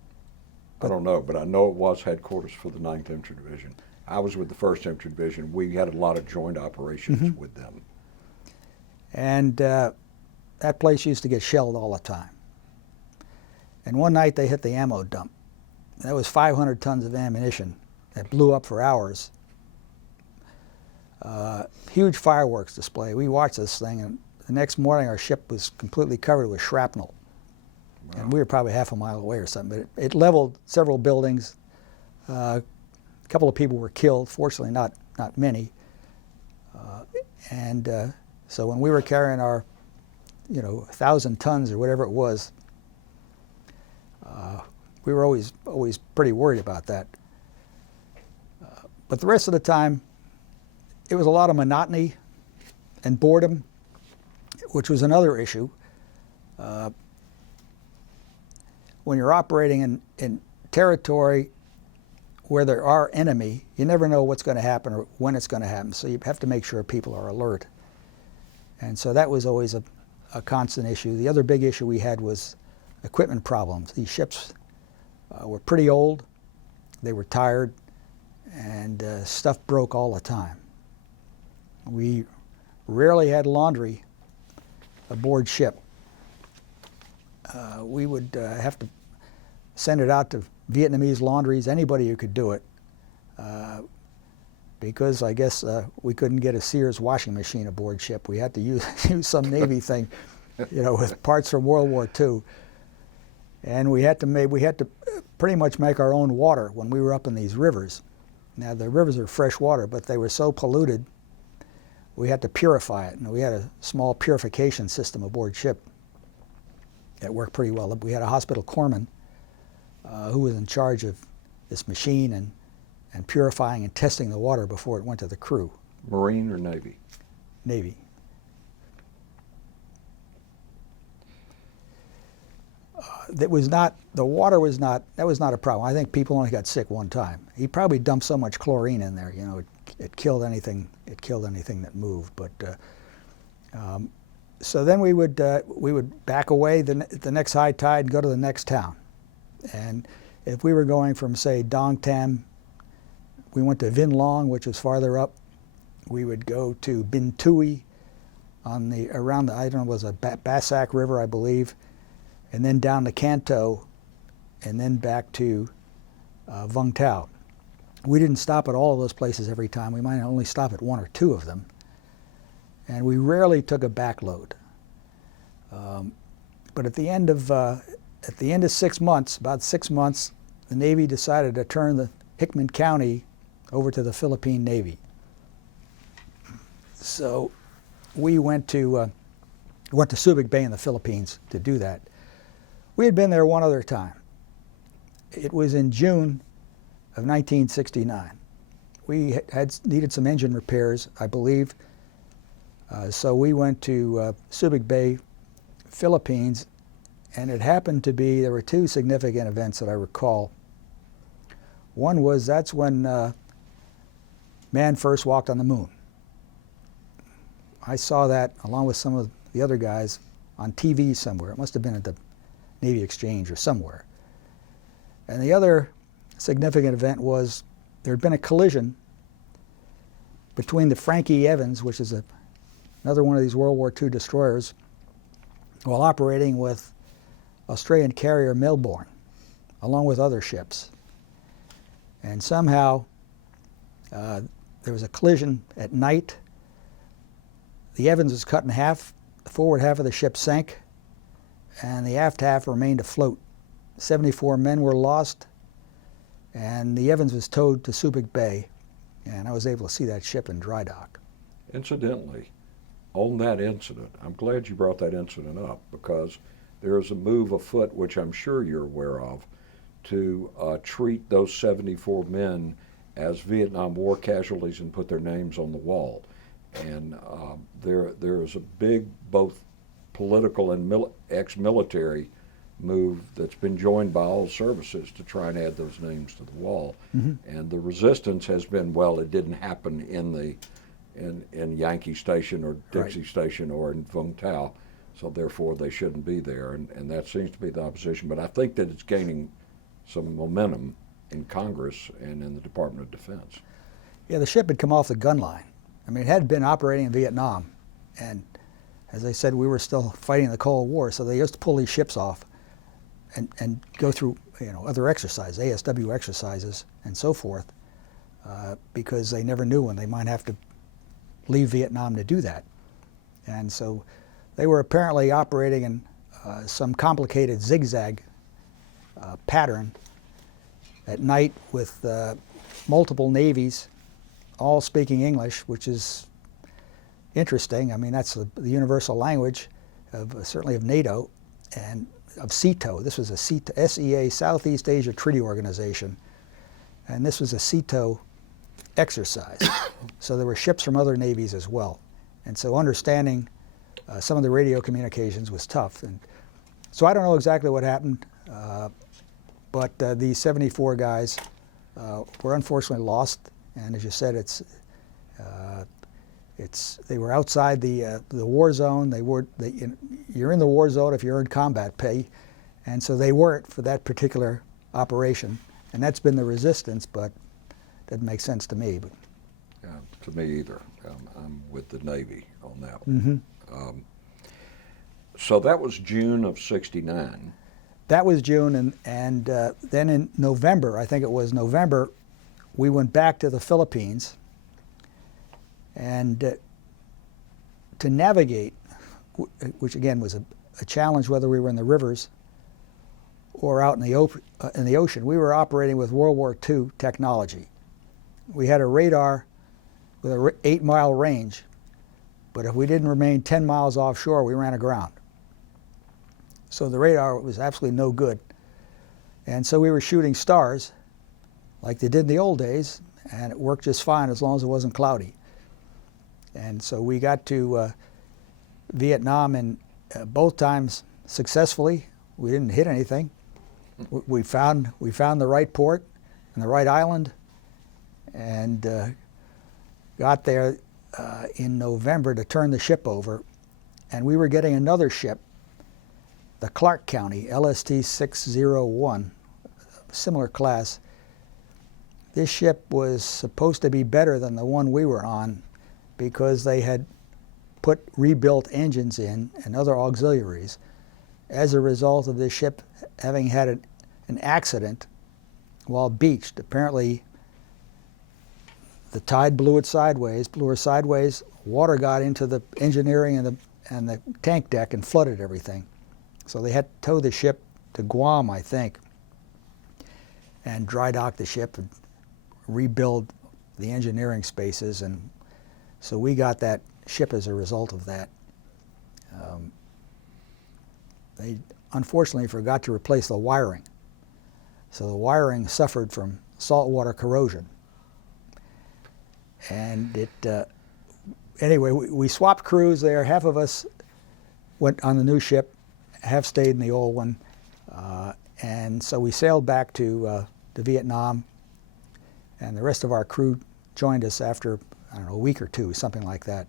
I don't know, but I know it was headquarters for the 9th Infantry Division. I was with the 1st Infantry Division. We had a lot of joint operations with them. And that place used to get shelled all the time. And one night they hit the ammo dump. That was 500 tons of ammunition that blew up for hours. Huge fireworks display. We watched this thing, and the next morning our ship was completely covered with shrapnel. Wow. And we were probably half a mile away or something, but it leveled several buildings, A couple of people were killed, fortunately not many. So when we were carrying our, 1,000 tons or whatever it was, we were always pretty worried about that. But the rest of the time, it was a lot of monotony and boredom, which was another issue. When you're operating in territory where there are enemy, you never know what's going to happen or when it's going to happen, so you have to make sure people are alert. And so that was always a constant issue. The other big issue we had was equipment problems. These ships were pretty old, they were tired, and stuff broke all the time. We rarely had laundry aboard ship. We would have to send it out to Vietnamese laundries, anybody who could do it, because I guess we couldn't get a Sears washing machine aboard ship. We had to use some Navy thing, with parts from World War II. And we had to pretty much make our own water when we were up in these rivers. Now the rivers are fresh water, but they were so polluted, we had to purify it. And we had a small purification system aboard ship that worked pretty well. We had a hospital corpsman who was in charge of this machine and purifying and testing the water before it went to the crew. Marine or Navy? Navy. That was not a problem. I think people only got sick one time. He probably dumped so much chlorine in there, it killed anything that moved. But so then we would back away the next high tide and go to the next town. And if we were going from, say, Dong Tam, we went to Vinh Long, which was farther up. We would go to Binh Tui around the, I don't know, it was a Bassac River, I believe, and then down to Canto, and then back to Vung Tau. We didn't stop at all of those places every time. We might only stop at one or two of them. And we rarely took a backload. But at the end of 6 months, about 6 months, the Navy decided to turn the Hickman County over to the Philippine Navy. So we went to Subic Bay in the Philippines to do that. We had been there one other time. It was in June of 1969. We had needed some engine repairs, I believe. So we went to Subic Bay, Philippines, and it happened to be, there were two significant events that I recall. One was, that's when man first walked on the moon. I saw that along with some of the other guys on TV somewhere. It must have been at the Navy Exchange or somewhere. And the other significant event was there had been a collision between the Frank E. Evans, which is another one of these World War II destroyers, while operating with Australian carrier Melbourne, along with other ships. And somehow there was a collision at night. The Evans was cut in half. The forward half of the ship sank, and the aft half remained afloat. 74 men were lost, and the Evans was towed to Subic Bay, and I was able to see that ship in dry dock. Incidentally, on that incident, I'm glad you brought that incident up, because there is a move afoot, which I'm sure you're aware of, to treat those 74 men as Vietnam War casualties and put their names on the wall. And there is a big, both political and ex-military move that's been joined by all services to try and add those names to the wall. Mm-hmm. And the resistance has been, well, it didn't happen in Yankee Station or Dixie right. Station or in Vung Tau, so therefore they shouldn't be there. And that seems to be the opposition. But I think that it's gaining some momentum in Congress and in the Department of Defense. Yeah, the ship had come off the gun line. I mean, it had been operating in Vietnam, and as I said, we were still fighting the Cold War, so they used to pull these ships off and go through other exercises, ASW exercises and so forth, because they never knew when they might have to leave Vietnam to do that. And so they were apparently operating in some complicated zigzag pattern at night with multiple navies, all speaking English, which is interesting. I mean, that's the universal language of certainly of NATO and of SEATO. This was a SEATO, SEA, Southeast Asia Treaty Organization, and this was a SEATO exercise. So there were ships from other navies as well, and so understanding some of the radio communications was tough. And so I don't know exactly what happened, but these 74 guys were unfortunately lost. And as you said, they were outside the war zone. You're in the war zone if you earned combat pay, and so they weren't for that particular operation. And that's been the resistance, but doesn't make sense to me. But yeah, to me either. I'm with the Navy on that one. Mm-hmm. So that was June of '69. That was June, and then in November, I think it was November, we went back to the Philippines, and to navigate, which again was a challenge whether we were in the rivers or out in the ocean. We were operating with World War II technology. We had a radar with an 8-mile range, but if we didn't remain 10 miles offshore, we ran aground. So the radar was absolutely no good. And so we were shooting stars like they did in the old days, and it worked just fine as long as it wasn't cloudy. And so we got to Vietnam, and both times successfully. We didn't hit anything. We found the right port and the right island, and got there in November to turn the ship over. And we were getting another ship, the Clark County LST 601, similar class. This ship was supposed to be better than the one we were on because they had put rebuilt engines in and other auxiliaries as a result of this ship having had an accident while beached. Apparently the tide blew her sideways, water got into the engineering and the tank deck and flooded everything. So they had to tow the ship to Guam, I think, and dry dock the ship and rebuild the engineering spaces. And so we got that ship as a result of that. They unfortunately forgot to replace the wiring. So the wiring suffered from saltwater corrosion. And anyway, we swapped crews there. Half of us went on the new ship, half stayed in the old one. And so we sailed back to Vietnam, and the rest of our crew joined us after, I don't know, a week or two, something like that.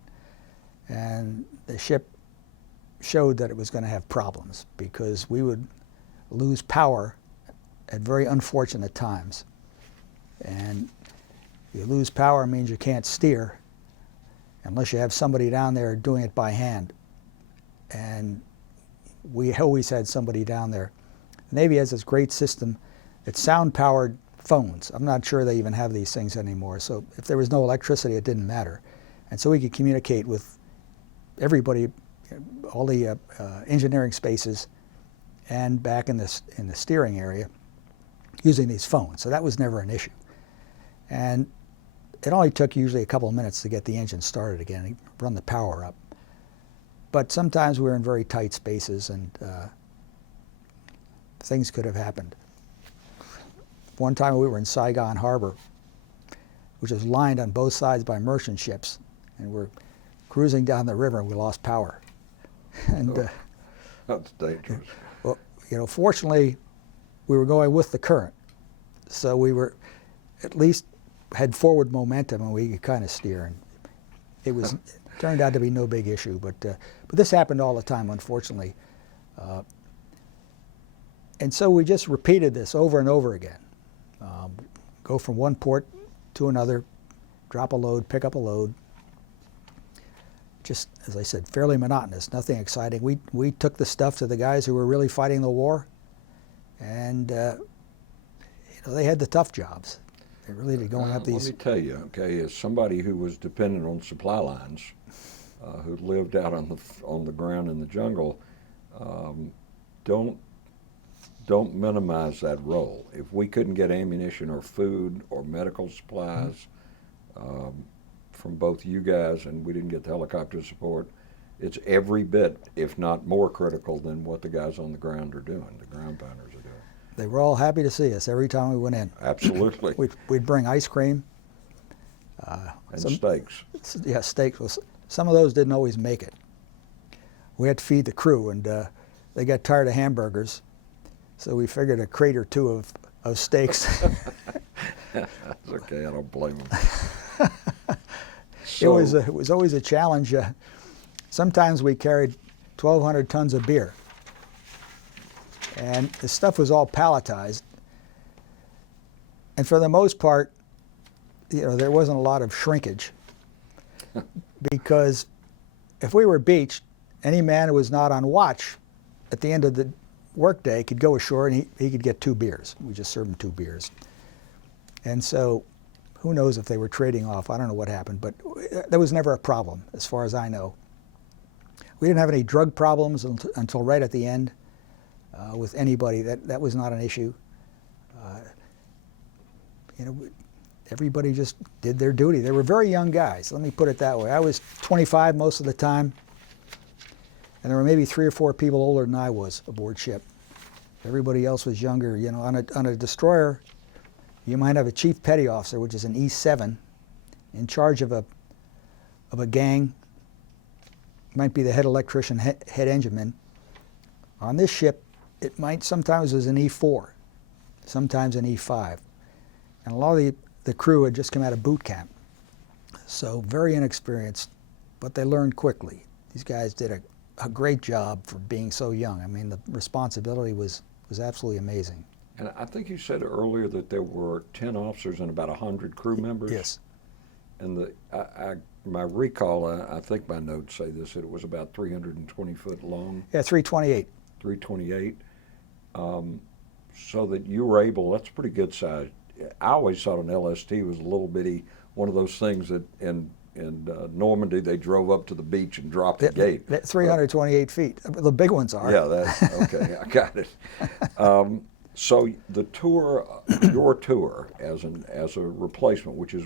And the ship showed that it was going to have problems because we would lose power at very unfortunate times. And you lose power means you can't steer unless you have somebody down there doing it by hand. And we always had somebody down there. The Navy has this great system. It's sound-powered phones. I'm not sure they even have these things anymore. So if there was no electricity, it didn't matter. And so we could communicate with everybody, all the engineering spaces, and back in the steering area using these phones. So that was never an issue. And it only took usually a couple of minutes to get the engine started again and run the power up. But sometimes we were in very tight spaces, and things could have happened. One time we were in Saigon Harbor, which is lined on both sides by merchant ships, and we're cruising down the river and we lost power. And that's dangerous. Well, fortunately, we were going with the current, so we were at least had forward momentum and we could kind of steer. And it turned out to be no big issue, but this happened all the time, unfortunately. And so we just repeated this over and over again. Go from one port to another, drop a load, pick up a load. Just, as I said, fairly monotonous, nothing exciting. We took the stuff to the guys who were really fighting the war, and they had the tough jobs. They really did going up these. Let me tell you, okay, as somebody who was dependent on supply lines, who lived out on the ground in the jungle, don't don't minimize that role. If we couldn't get ammunition or food or medical supplies from both you guys and we didn't get the helicopter support, it's every bit, if not more critical than what the guys on the ground are doing, the ground pounders are doing. They were all happy to see us every time we went in. Absolutely. We'd bring ice cream. And steaks. Yeah, steaks. Well, some of those didn't always make it. We had to feed the crew, and they got tired of hamburgers, so we figured a crate or two of steaks. That's okay, I don't blame them. It was always a challenge. Sometimes we carried 1,200 tons of beer, and the stuff was all palletized. And for the most part, there wasn't a lot of shrinkage, because if we were beached, any man who was not on watch at the end of the workday could go ashore and he could get 2 beers. We just served him 2 beers. And so who knows if they were trading off. I don't know what happened, but there was never a problem as far as I know. We didn't have any drug problems until right at the end with anybody. That was not an issue. Everybody just did their duty. They were very young guys, let me put it that way. I was 25 most of the time, and there were maybe 3 or 4 people older than I was aboard ship. Everybody else was younger. On a destroyer, you might have a chief petty officer, which is an E7, in charge of a gang. Might be the head electrician, head engineman. On this ship, it might sometimes was an E4, sometimes an E5, and a lot of the crew had just come out of boot camp, so very inexperienced, but they learned quickly. These guys did a great job for being so young. I mean, the responsibility was absolutely amazing. And I think you said earlier that there were 10 officers and about 100 crew members? Yes. And my recall, I think my notes say this, that it was about 320 foot long. Yeah, 328. 328. So that you were able, that's pretty good size. I always thought an LST was a little bitty, one of those things that in Normandy they drove up to the beach and dropped the gate. 328 feet. The big ones are. Yeah, okay, I got it. So the tour, your tour as a replacement, which is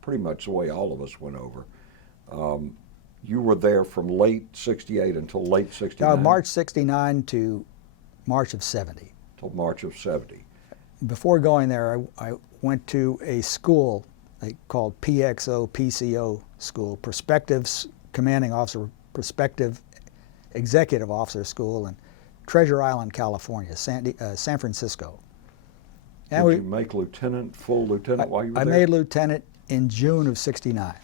pretty much the way all of us went over, you were there from late 68 until late 69? March 69 to March of 70. Till March of 70. Before going there, I went to a school called PXO school, Prospective Commanding Officer, Prospective Executive Officer School in Treasure Island, California, San Francisco. And Did you make full lieutenant while you were there? I made lieutenant in June of 69.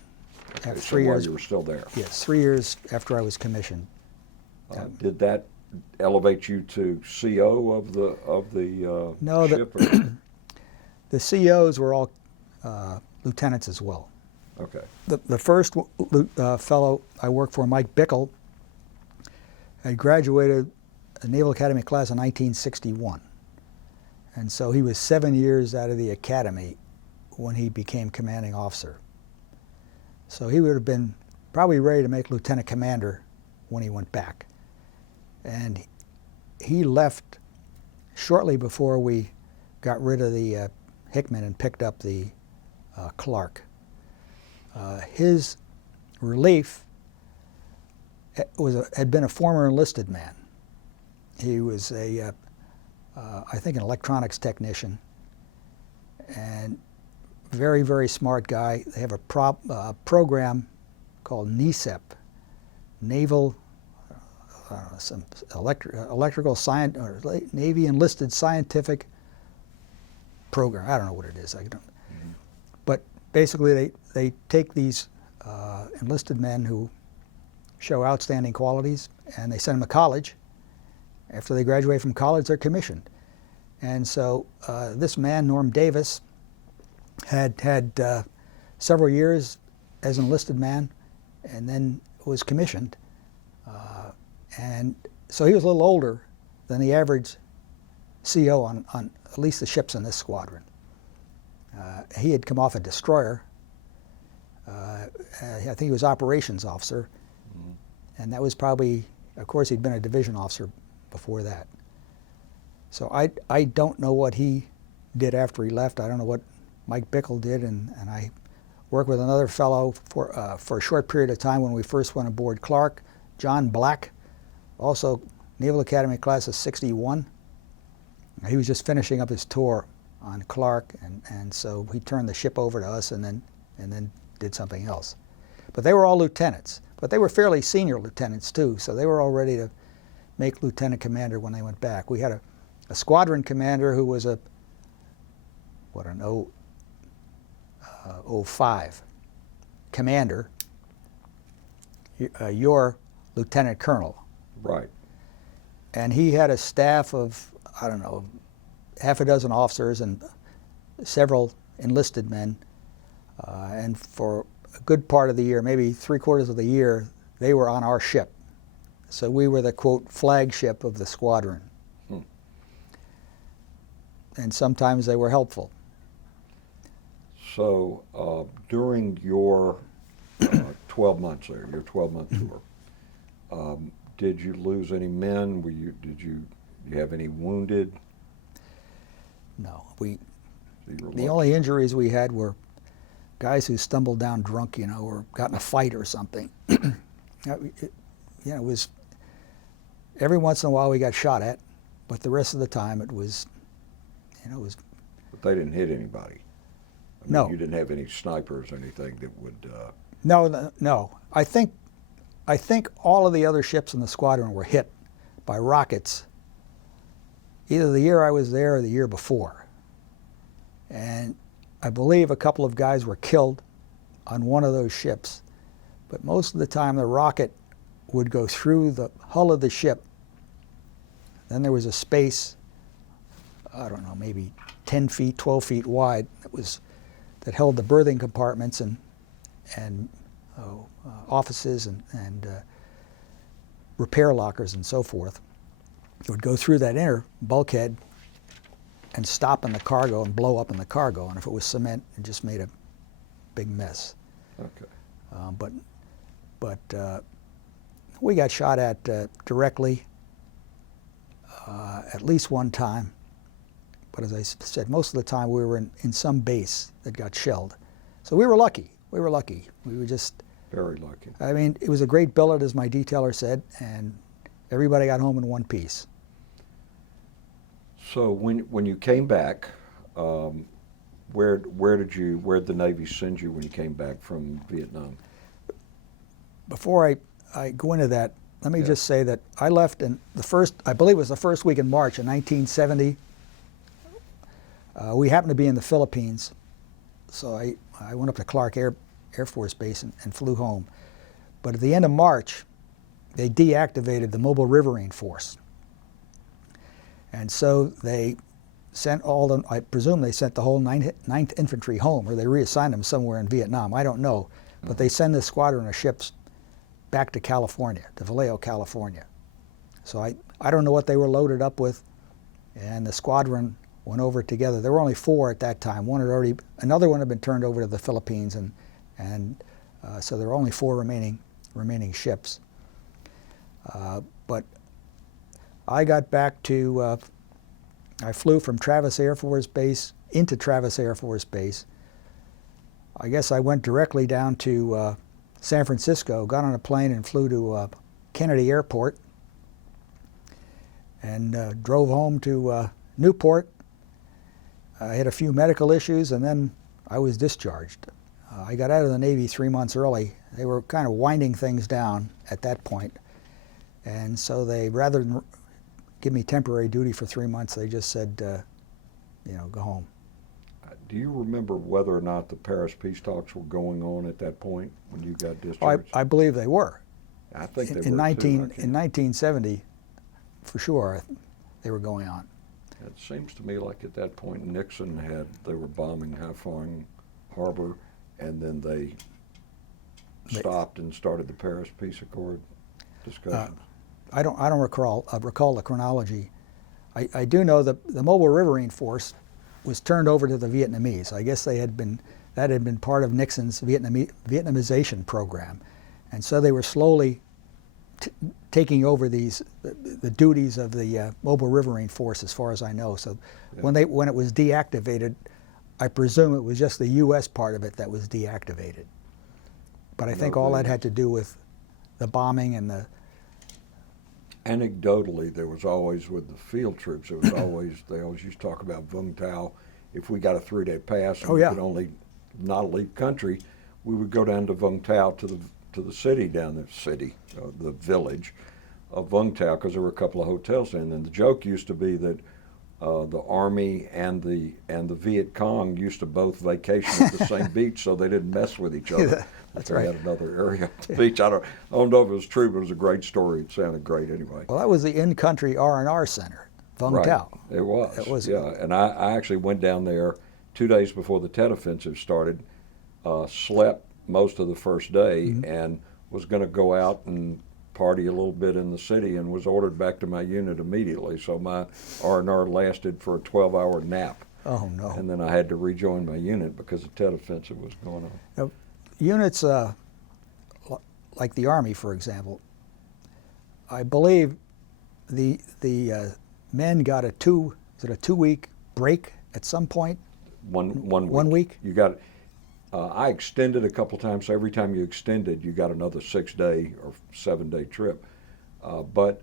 Okay, After so 3 years. While you were still there. Yes, 3 years after I was commissioned. Did that elevate you to CO of the no, ship? The COs were all lieutenants as well. Okay. The first fellow I worked for, Mike Bickle, had graduated the Naval Academy class in 1961. And so he was 7 years out of the academy when he became commanding officer. So he would have been probably ready to make lieutenant commander when he went back. And he left shortly before we got rid of the Hickman and picked up the Clark. His relief had been a former enlisted man. He was I think an electronics technician, and very, very smart guy. They have a program called NESEP, Naval some electrical science or Navy enlisted scientific program. I don't know what it is. But basically, they take these enlisted men who show outstanding qualities, and they send them to college. After they graduate from college, they're commissioned. And so this man, Norm Davis, had several years as an enlisted man, and then was commissioned. And so he was a little older than the average CO on at least the ships in this squadron. He had come off a destroyer. I think he was operations officer, and that was probably, of course, he'd been a division officer before that. So I don't know what he did after he left. I don't know what Mike Bickle did, and I worked with another fellow for a short period of time when we first went aboard Clark, John Black, also Naval Academy class of '61. He was just finishing up his tour on Clark, and so he turned the ship over to us and then did something else. But they were all lieutenants, but they were fairly senior lieutenants too, so they were all ready to make lieutenant commander when they went back. We had a squadron commander who was an 05 commander, your lieutenant colonel. Right. And he had a staff of, I don't know, half a dozen officers and several enlisted men. And for a good part of the year, maybe 3/4 of the year, they were on our ship. So we were the, quote, flagship of the squadron. And sometimes they were helpful. So during your 12 months there, your 12-month tour, did you lose any men? Did you have any wounded? No, The only injuries we had were guys who stumbled down drunk, or got in a fight or something. It was every once in a while we got shot at, but the rest of the time it was. But they didn't hit anybody. No. You didn't have any snipers or anything that would. No. I think all of the other ships in the squadron were hit by rockets, either the year I was there or the year before. And I believe a couple of guys were killed on one of those ships, but most of the time the rocket would go through the hull of the ship. Then there was a space, I don't know, maybe 10 feet, 12 feet wide that held the berthing compartments and offices and repair lockers and so forth. It would go through that inner bulkhead and stop in the cargo and blow up in the cargo. And if it was cement, it just made a big mess. Okay. But we got shot at directly at least one time. But as I said, most of the time we were in some base that got shelled. So we were lucky. We were just... Very lucky. I mean, it was a great billet, as my detailer said, and everybody got home in one piece. So when you came back, where'd the Navy send you when you came back from Vietnam? Before I go into that, let me just say that I left in I believe it was the first week in March in 1970. We happened to be in the Philippines, so I went up to Clark Air Force Base and flew home. But at the end of March, they deactivated the Mobile Riverine Force. And so they sent I presume they sent the whole 9th Infantry home, or they reassigned them somewhere in Vietnam. I don't know. But they send this squadron of ships back to California, to Vallejo, California. So I don't know what they were loaded up with, and the squadron went over together. There were only 4 at that time. Another one had been turned over to the Philippines, and so there were only 4 remaining ships. But I got back to, I flew from Travis Air Force Base into Travis Air Force Base. I guess I went directly down to San Francisco, got on a plane and flew to Kennedy Airport, and drove home to Newport. I had a few medical issues, and then I was discharged. I got out of the Navy 3 months early. They were kind of winding things down at that point. And so they, rather than give me temporary duty for 3 months, they just said, go home. Do you remember whether or not the Paris peace talks were going on at that point when you got discharged? I believe they were. I think they were in too. In 1970, for sure, they were going on. It seems to me like at that point Nixon they were bombing Haiphong Harbor, and then they stopped and started the Paris Peace Accord discussions. I don't recall the chronology. I do know that the Mobile Riverine Force was turned over to the Vietnamese. I guess that had been part of Nixon's Vietnamization program, and so they were slowly taking over the duties of the Mobile Riverine Force, as far as I know. So when it was deactivated, I presume it was just the U.S. part of it that was deactivated. But I think all that had to do with the bombing and the. Anecdotally, there was always, with the field troops, it was always, they always used to talk about Vung Tau. If we got a 3-day pass and we could only not leave country, we would go down to Vung Tau to the city, the village of Vung Tau, because there were a couple of hotels there. And then the joke used to be that the Army and the Viet Cong used to both vacation at the same beach, so they didn't mess with each other. That's they right. had another area at the beach. I don't know if it was true, but it was a great story. It sounded great anyway. Well, that was the in-country R&R center, Vung Tau. It was. It was. Yeah, and I actually went down there 2 days before the Tet Offensive started, slept most of the first day, and was going to go out and party a little bit in the city, and was ordered back to my unit immediately. So my R&R lasted for a 12-hour nap. Oh, no. And then I had to rejoin my unit because the Tet Offensive was going on. Now, units like the Army, for example, I believe the men got a 2-week break at some point? One week. 1 week? You got. I extended a couple times. So every time you extended, you got another 6-day or 7-day trip. But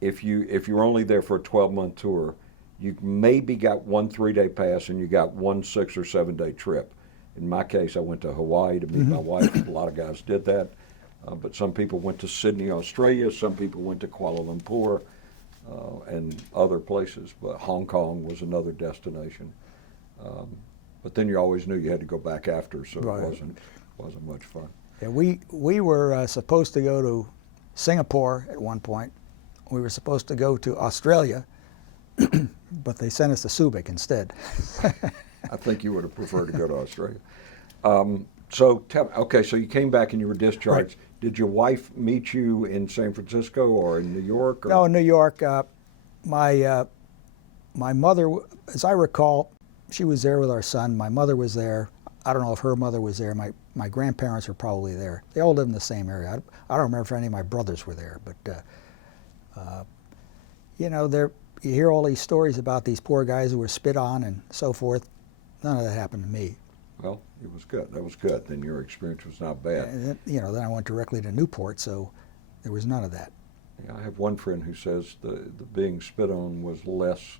if you're only there for a 12-month tour, you maybe got one 3-day pass and you got one 6 or 7-day trip. In my case, I went to Hawaii to meet my wife. A lot of guys did that. But some people went to Sydney, Australia. Some people went to Kuala Lumpur and other places. But Hong Kong was another destination. But then you always knew you had to go back after, so Right. it wasn't much fun. Yeah, we were supposed to go to Singapore at one point. We were supposed to go to Australia, but they sent us to Subic instead. I think you would have preferred to go to Australia. So you came back and you were discharged. Right. Did your wife meet you in San Francisco or in New York? Or? No, in New York. My mother, as I recall, she was there with our son. My mother was there. I don't know if her mother was there. My grandparents were probably there. They all live in the same area. I don't remember if any of my brothers were there, but you hear all these stories about these poor guys who were spit on and so forth. None of that happened to me. Well, it was good. That was good. Then your experience was not bad. And then I went directly to Newport, so there was none of that. Yeah, I have one friend who says the being spit on was less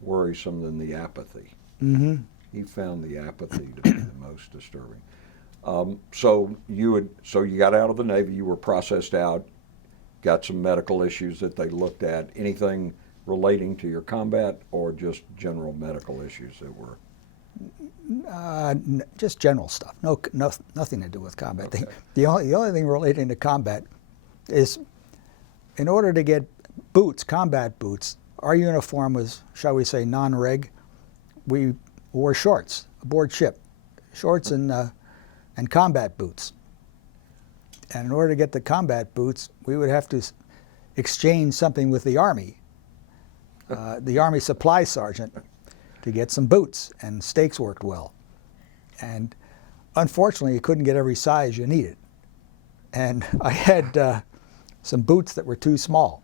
worrisome than the apathy. Mm-hmm. He found the apathy to be the most disturbing. So you got out of the Navy. You were processed out. Got some medical issues that they looked at. Anything relating to your combat, or just general medical issues that were? Just general stuff. No, nothing to do with combat. Okay. The only thing relating to combat is, in order to get boots, combat boots, our uniform was, shall we say, non-reg. We wore shorts aboard ship, shorts and combat boots. And in order to get the combat boots, we would have to exchange something with the Army, the Army supply sergeant, to get some boots, and steaks worked well. And unfortunately, you couldn't get every size you needed. And I had some boots that were too small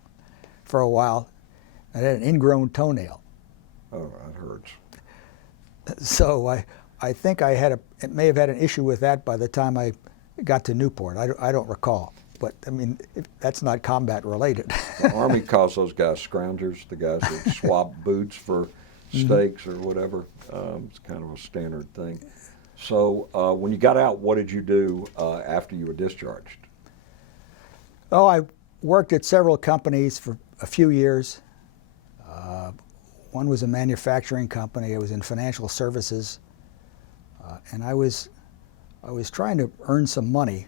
for a while. I had an ingrown toenail. Oh, that hurts. So I think it may have had an issue with that by the time I got to Newport. I don't recall. But, I mean, that's not combat related. The Army calls those guys scroungers, the guys that swap boots for steaks or whatever. It's kind of a standard thing. So when you got out, what did you do after you were discharged? Oh, I worked at several companies for a few years. One was a manufacturing company. I was in financial services. And I was trying to earn some money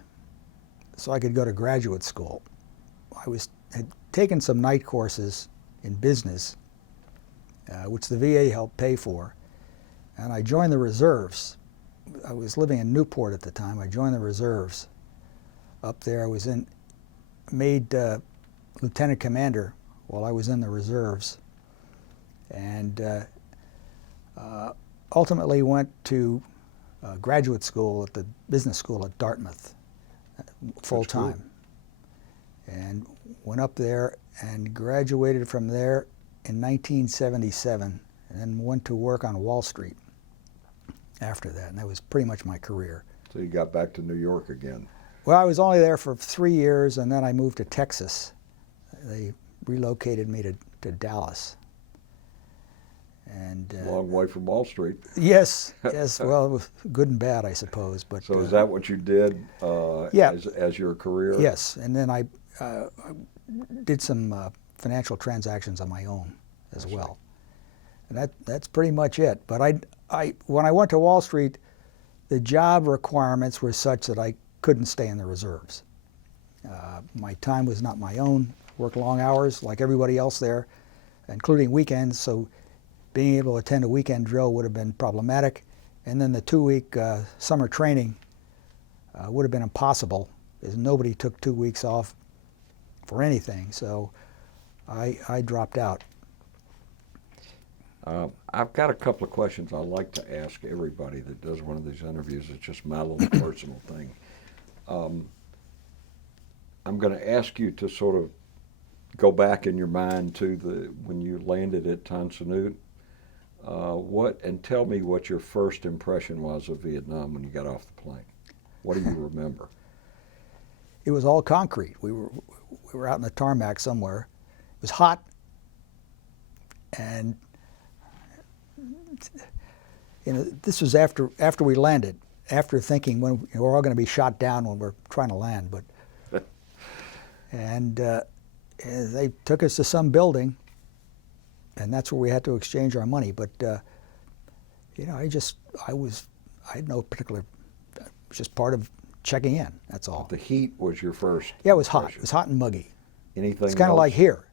so I could go to graduate school. I had taken some night courses in business, which the VA helped pay for, and I joined the reserves. I was living in Newport at the time. I joined the reserves. Up there, I was made lieutenant commander while I was in the reserves, and ultimately went to graduate school at the business school at Dartmouth, full time. and went up there and graduated from there in 1977, and then went to work on Wall Street after that, and that was pretty much my career. So you got back to New York again. Well, I was only there for 3 years, and then I moved to Texas. They relocated me to Dallas. And Long way from Wall Street. yes, yes. Well, it was good and bad, I suppose. But So is that what you did yeah. as your career? Yes, and then I did some financial transactions on my own as well. And that's pretty much it. But when I went to Wall Street, the job requirements were such that I couldn't stay in the reserves. My time was not my own. Worked long hours like everybody else there, including weekends. So being able to attend a weekend drill would have been problematic. And then the 2-week summer training would have been impossible, as nobody took 2 weeks off for anything. So I dropped out. I've got a couple of questions I'd like to ask everybody that does one of these interviews. It's just my little personal thing. I'm going to ask you to sort of go back in your mind to when you landed at Tonsanut. And tell me what your first impression was of Vietnam when you got off the plane. What do you remember? It was all concrete. We were out in the tarmac somewhere. It was hot, and this was after we landed. After thinking when we're all going to be shot down when we're trying to land, and they took us to some building, and that's where we had to exchange our money. But I had no particular. It was just part of checking in. That's all. The heat was your first. Yeah, it was hot. impression. It was hot and muggy. Anything? It's kind of else? like here.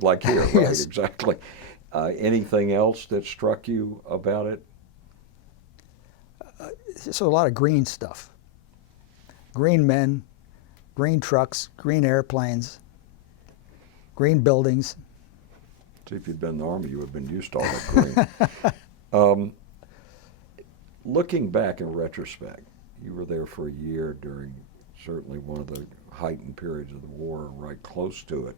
Like here, right? Yes. Exactly. Anything else that struck you about it? So a lot of green stuff. Green men, green trucks, green airplanes, green buildings. See, if you'd been in the Army, you would have been used to all that green. Looking back in retrospect, you were there for a year during certainly one of the heightened periods of the war, right close to it.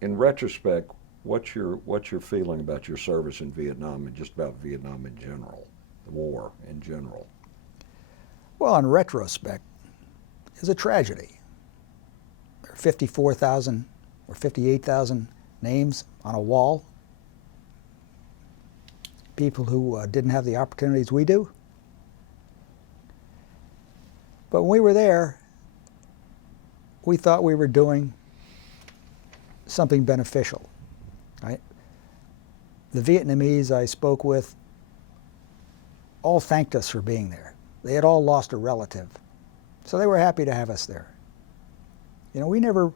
In retrospect, what's your feeling about your service in Vietnam and just about Vietnam in general, the war in general? Well, in retrospect, it's a tragedy. There are 54,000 or 58,000 names on a wall. People who didn't have the opportunities we do. But when we were there, we thought we were doing something beneficial, right? The Vietnamese I spoke with all thanked us for being there. They had all lost a relative, so they were happy to have us there. We never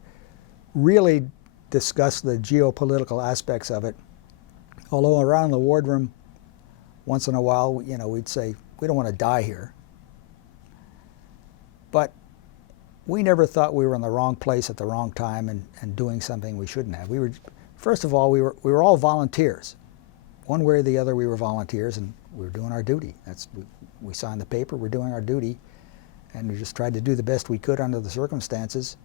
really discussed the geopolitical aspects of it, although around the wardroom, once in a while, we'd say, we don't want to die here. But we never thought we were in the wrong place at the wrong time and doing something we shouldn't have. First of all, we were all volunteers. One way or the other, we were volunteers, and we were doing our duty. We signed the paper, we're doing our duty, and we just tried to do the best we could under the circumstances,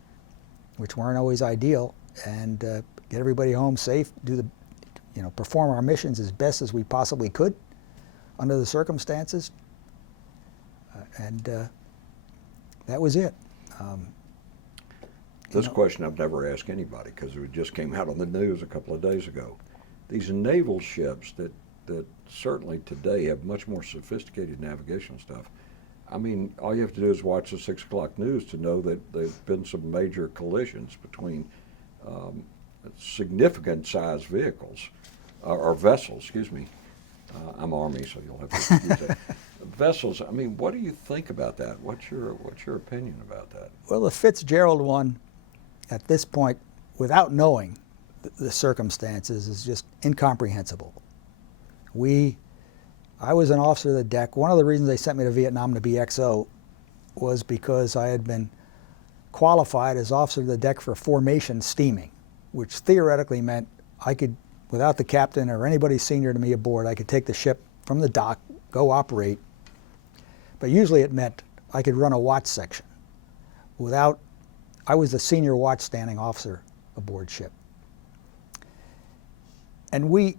which weren't always ideal, and get everybody home safe, perform our missions as best as we possibly could under the circumstances, and that was it. This question I've never asked anybody because it just came out on the news a couple of days ago. These naval ships that certainly today have much more sophisticated navigational stuff. I mean, all you have to do is watch the 6 o'clock news to know that there've been some major collisions between significant sized vehicles, or vessels, excuse me. I'm Army, so you'll have to use that. Vessels, I mean, what do you think about that? What's your opinion about that? Well, the Fitzgerald one, at this point, without knowing the circumstances, is just incomprehensible. I was an officer of the deck. One of the reasons they sent me to Vietnam to be XO was because I had been qualified as officer of the deck for formation steaming, which theoretically meant I could, without the captain or anybody senior to me aboard, I could take the ship from the dock, go operate. But usually it meant I could run a watch section without I was the senior watch standing officer aboard ship. And we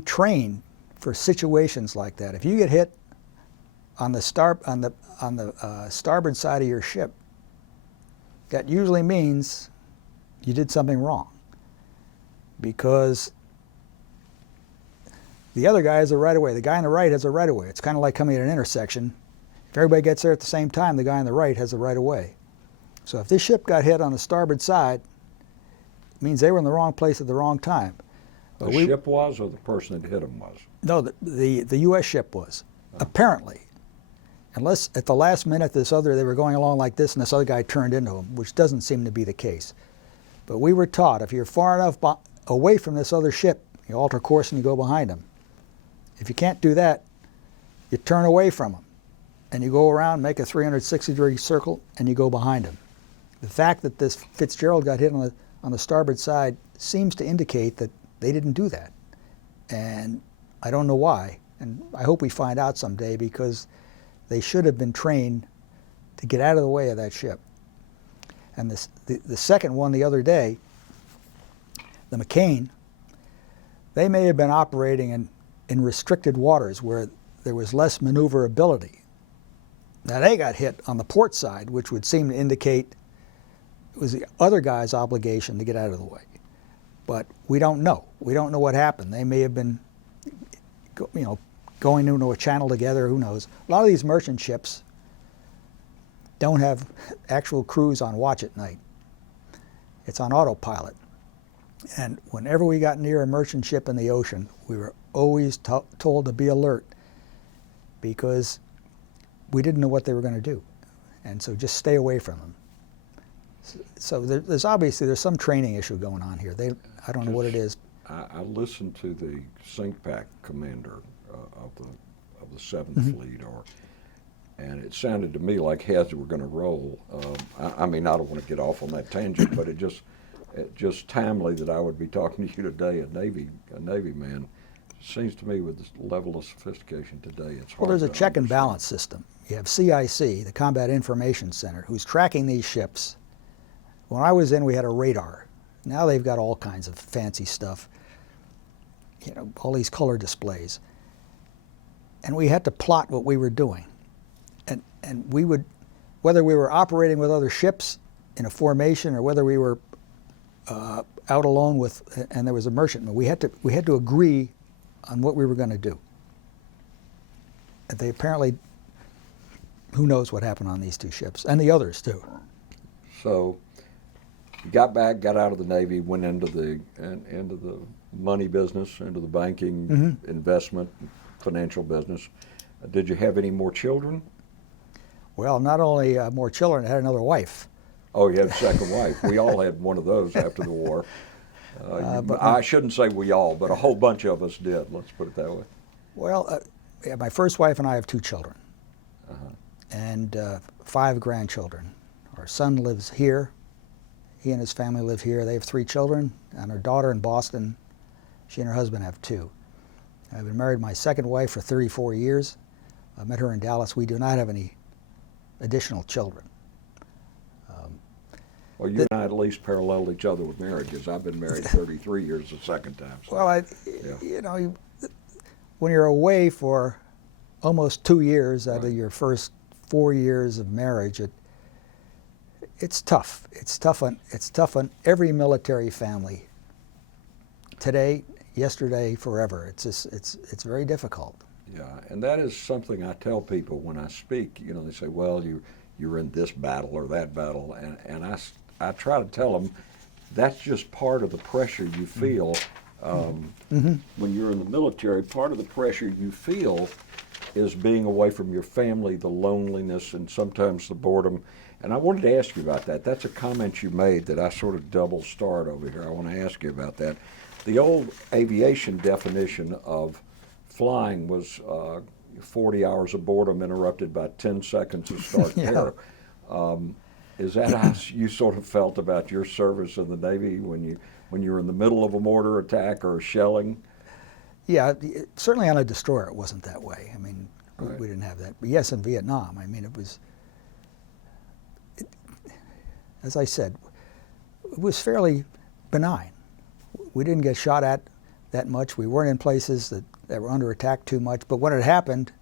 train for situations like that. If you get hit on the starboard side of your ship, that usually means you did something wrong, because the other guy has a right of way. The guy on the right has a right of way. It's kind of like coming at an intersection. If everybody gets there at the same time, the guy on the right has the right of way. So if this ship got hit on the starboard side, it means they were in the wrong place at the wrong time. But The ship was, or the person that hit him was? No, the U.S. ship was, apparently. Unless at the last minute they were going along like this and this other guy turned into him, which doesn't seem to be the case. But we were taught if you're far enough away from this other ship, you alter course and you go behind him. If you can't do that, you turn away from him and you go around, make a 360-degree circle, and you go behind him. The fact that this Fitzgerald got hit on the starboard side seems to indicate that they didn't do that. And I don't know why. And I hope we find out someday, because they should have been trained to get out of the way of that ship. And the second one the other day, the McCain, they may have been operating in restricted waters where there was less maneuverability. Now they got hit on the port side, which would seem to indicate it was the other guy's obligation to get out of the way. But we don't know. We don't know what happened. They may have been, going into a channel together, who knows. A lot of these merchant ships don't have actual crews on watch at night. It's on autopilot. And whenever we got near a merchant ship in the ocean, we were always told to be alert, because we didn't know what they were going to do. And so just stay away from them. So there's obviously some training issue going on here. I don't know what it is. I listened to the SINCPAC commander of the 7th Fleet, and it sounded to me like heads were going to roll. I mean, I don't want to get off on that tangent, but it just timely that I would be talking to you today, a Navy man. It seems to me with this level of sophistication today, it's hard. Well, there's a to check and understand. balance system. You have CIC, the Combat Information Center, who's tracking these ships. When I was in, we had a radar. Now they've got all kinds of fancy stuff, all these color displays. And we had to plot what we were doing. And we would, whether we were operating with other ships in a formation or whether we were out alone and there was a merchantman, we had to agree on what we were going to do. And they apparently, who knows what happened on these two ships, and the others too. So you got back, got out of the Navy, went into the money business, into the banking, investment, financial business. Did you have any more children? Well, not only more children, I had another wife. Oh, you had a second wife. We all had one of those after the war. I shouldn't say we all, but a whole bunch of us did. Let's put it that way. Well, my first wife and I have 2 children, and 5 grandchildren. Our son lives here. He and his family live here. They have 3 children, and our daughter in Boston, she and her husband have 2. I've been married to my second wife for 34 years. I met her in Dallas. We do not have any additional children. Well, you and I at least paralleled each other with marriages. I've been married 33 years the second time. So. Well, when you're away for almost 2 years out of your first 4 years of marriage, it's tough. It's tough on every military family. Today, yesterday, forever. It's very difficult. Yeah, and that is something I tell people when I speak. They say, "Well, you're in this battle or that battle," and I try to tell them that's just part of the pressure you feel when you're in the military. Part of the pressure you feel is being away from your family, the loneliness, and sometimes the boredom. And I wanted to ask you about that. That's a comment you made that I sort of double starred over here. I want to ask you about that. The old aviation definition of flying was 40 hours of boredom interrupted by 10 seconds of stark terror. Is that how you sort of felt about your service in the Navy when you were in the middle of a mortar attack or shelling? Yeah, certainly on a destroyer it wasn't that way. I mean, Right. we didn't have that. But yes, in Vietnam, I mean, as I said, it was fairly benign. We didn't get shot at that much. We weren't in places that were under attack too much. But when it happened,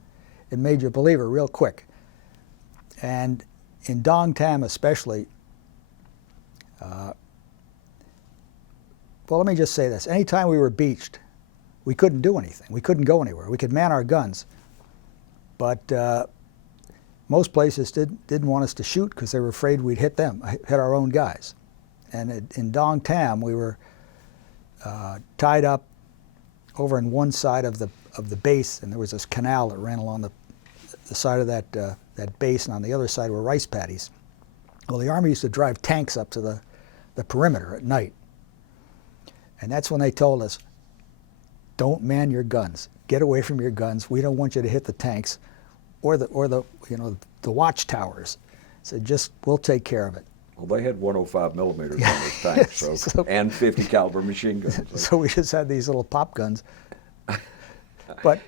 it made you a believer real quick. And in Dong Tam especially, well, let me just say this. Anytime we were beached, we couldn't do anything. We couldn't go anywhere. We could man our guns. But most places didn't want us to shoot because they were afraid we'd hit them, hit our own guys. And in Dong Tam, we were tied up over on one side of the base, and there was this canal that ran along the side of that base, and on the other side were rice paddies. Well, the Army used to drive tanks up to the perimeter at night. And that's when they told us, don't man your guns. Get away from your guns. We don't want you to hit the tanks or the watchtowers. So just, we'll take care of it. Well, they had 105 millimeters on those tanks, so and 50 caliber machine guns. So we just had these little pop guns. But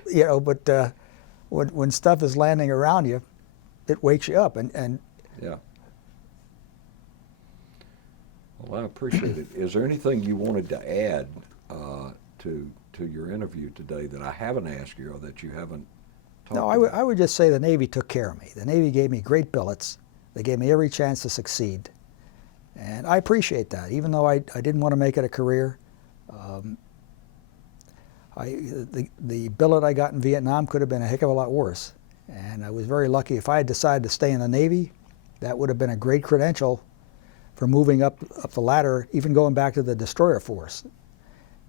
when stuff is landing around you, it wakes you up. And yeah. Well, I appreciate it. Is there anything you wanted to add to your interview today that I haven't asked you or that you haven't talked No, about? I would just say the Navy took care of me. The Navy gave me great billets. They gave me every chance to succeed. And I appreciate that, even though I didn't want to make it a career. The billet I got in Vietnam could have been a heck of a lot worse. And I was very lucky. If I had decided to stay in the Navy, that would have been a great credential for moving up the ladder, even going back to the destroyer force.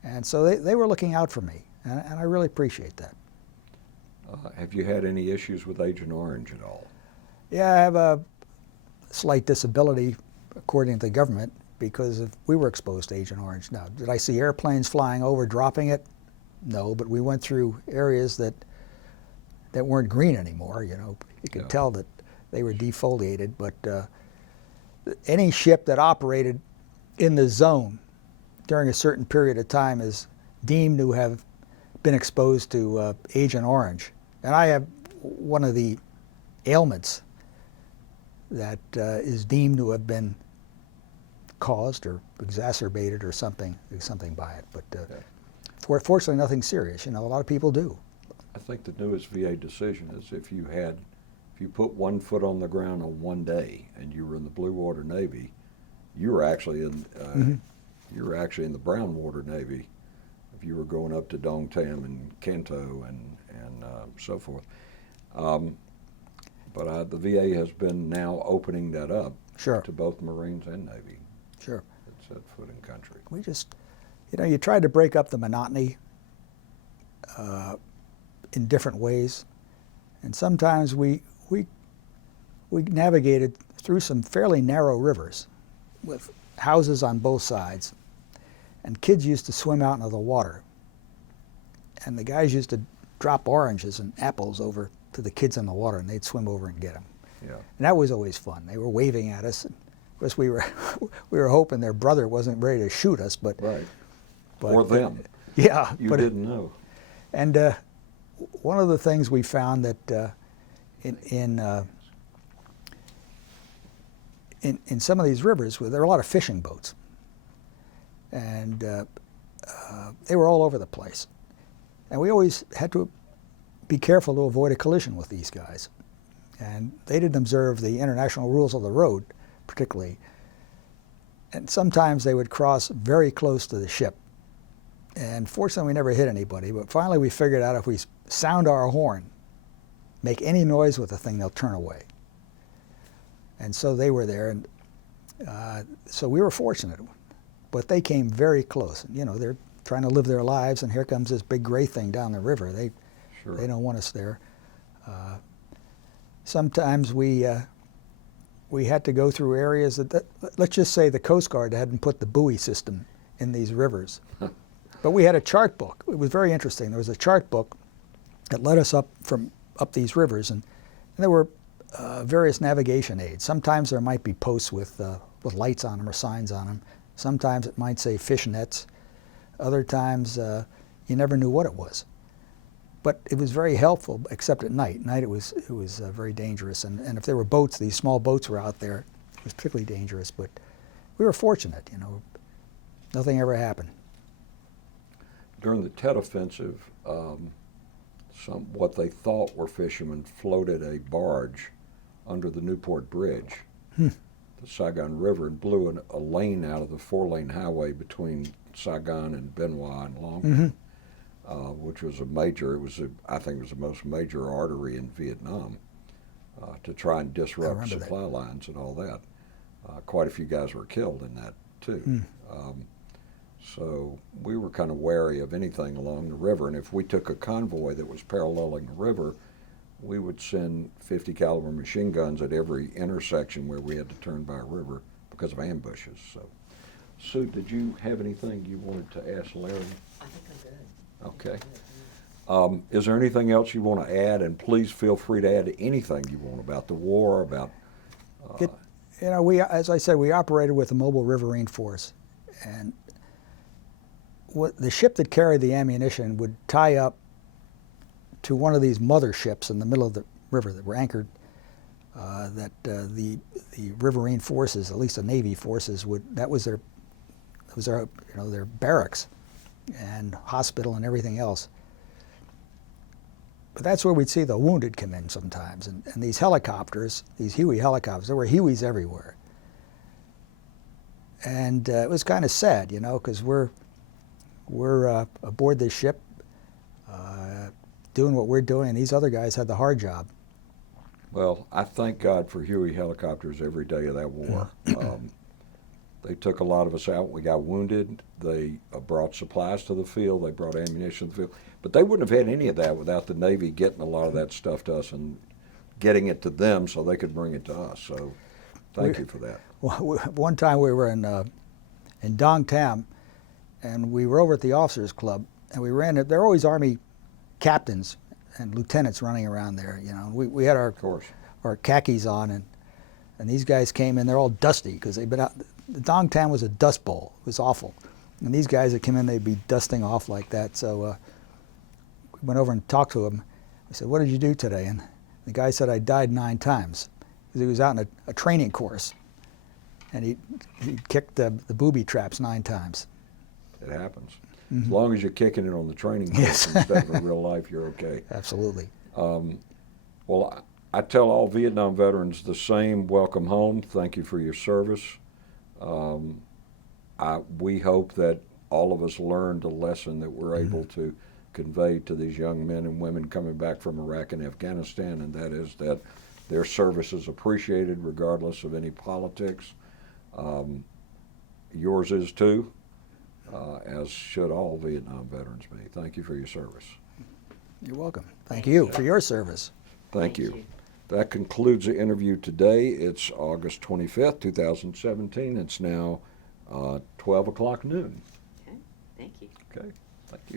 And so they were looking out for me, and I really appreciate that. Have you had any issues with Agent Orange at all? Yeah, I have a slight disability, according to the government, because we were exposed to Agent Orange. Now, did I see airplanes flying over, dropping it? No, but we went through areas that weren't green anymore. You know, you could tell that they were defoliated. But any ship that operated in the zone during a certain period of time is deemed to have been exposed to Agent Orange. And I have one of the ailments that is deemed to have been caused or exacerbated or something by it. But fortunately, nothing serious. You know, a lot of people do. I think the newest VA decision is if you put 1 foot on the ground on one day and you were in the Blue Water Navy, you were actually in the Brown Water Navy. If you were going up to Dong Tam and Incanto and so forth. But the VA has been now opening that up to both Marines and Navy. Sure. It's set foot in country. We just, you tried to break up the monotony in different ways, and sometimes we navigated through some fairly narrow rivers with houses on both sides, and kids used to swim out into the water, and the guys used to drop oranges and apples over to the kids in the water, and they'd swim over and get them. Yeah. And that was always fun. They were waving at us. And of course, we were hoping their brother wasn't ready to shoot us, but right. Or them. Yeah, you didn't know. And one of the things we found that in some of these rivers, there were a lot of fishing boats, and they were all over the place. And we always had to be careful to avoid a collision with these guys. And they didn't observe the international rules of the road, particularly. And sometimes they would cross very close to the ship. And fortunately, we never hit anybody. But finally, we figured out if we sound our horn, make any noise with the thing, they'll turn away. And so they were there. And so we were fortunate. But they came very close. You know, they're trying to live their lives, and here comes this big gray thing down the river. They don't want us there. Sometimes we had to go through areas that, let's just say the Coast Guard hadn't put the buoy system in these rivers. But we had a chart book. It was very interesting. There was a chart book that led us up these rivers, and there were various navigation aids. Sometimes there might be posts with lights on them or signs on them. Sometimes it might say fish nets. Other times you never knew what it was. But it was very helpful, except at night. At night it was very dangerous. And if there were boats, these small boats were out there, it was particularly dangerous. But we were fortunate, you know. Nothing ever happened. During the Tet Offensive, what they thought were fishermen floated a barge under the Newport Bridge, the Saigon River, and blew a lane out of the 4-lane highway between Saigon and Benoit and Long, which was I think it was the most major artery in Vietnam, to try and disrupt supply lines and all that. Quite a few guys were killed in that too. So we were kind of wary of anything along the river, and if we took a convoy that was paralleling the river, we would send 50 caliber machine guns at every intersection where we had to turn by a river because of ambushes. So, Sue, did you have anything you wanted to ask Larry? I think I'm good. Okay. Is there anything else you want to add? And please feel free to add anything you want about the war, about... You know, as I said, we operated with the Mobile Riverine Force, and the ship that carried the ammunition would tie up to one of these mother ships in the middle of the river that were anchored, that the Riverine Forces, at least the Navy forces, that was their barracks and hospital and everything else. But that's where we'd see the wounded come in sometimes, and these helicopters, these Huey helicopters, there were Hueys everywhere. And it was kind of sad, you know, because we're aboard this ship doing what we're doing, and these other guys had the hard job. Well, I thank God for Huey helicopters every day of that war. They took a lot of us out. We got wounded. They brought supplies to the field. They brought ammunition to the field. But they wouldn't have had any of that without the Navy getting a lot of that stuff to us and getting it to them so they could bring it to us. So thank you for that. One time we were in Dong Tam, and we were over at the officers club, and we ran it. There are always Army captains and lieutenants running around there, you know. We had our khakis on, and these guys came in. They're all dusty because they've been out. The Dong Tam was a dust bowl. It was awful. And these guys that came in, they'd be dusting off like that. So we went over and talked to him. I said, "What did you do today?" And the guy said, "I died 9 times." Because he was out in a training course, and he kicked the booby traps 9 times. It happens. As long as you're kicking it on the training course instead of in real life, you're okay. Absolutely. Well, I tell all Vietnam veterans the same: welcome home. Thank you for your service. We hope that all of us learned a lesson that we're able to convey to these young men and women coming back from Iraq and Afghanistan, and that is that their service is appreciated regardless of any politics. Yours is too, as should all Vietnam veterans be. Thank you for your service. You're welcome. Thank you for your service. Thank you. That concludes the interview today. It's August 25th, 2017. It's now 12 o'clock noon. Okay, thank you. Okay, thank you.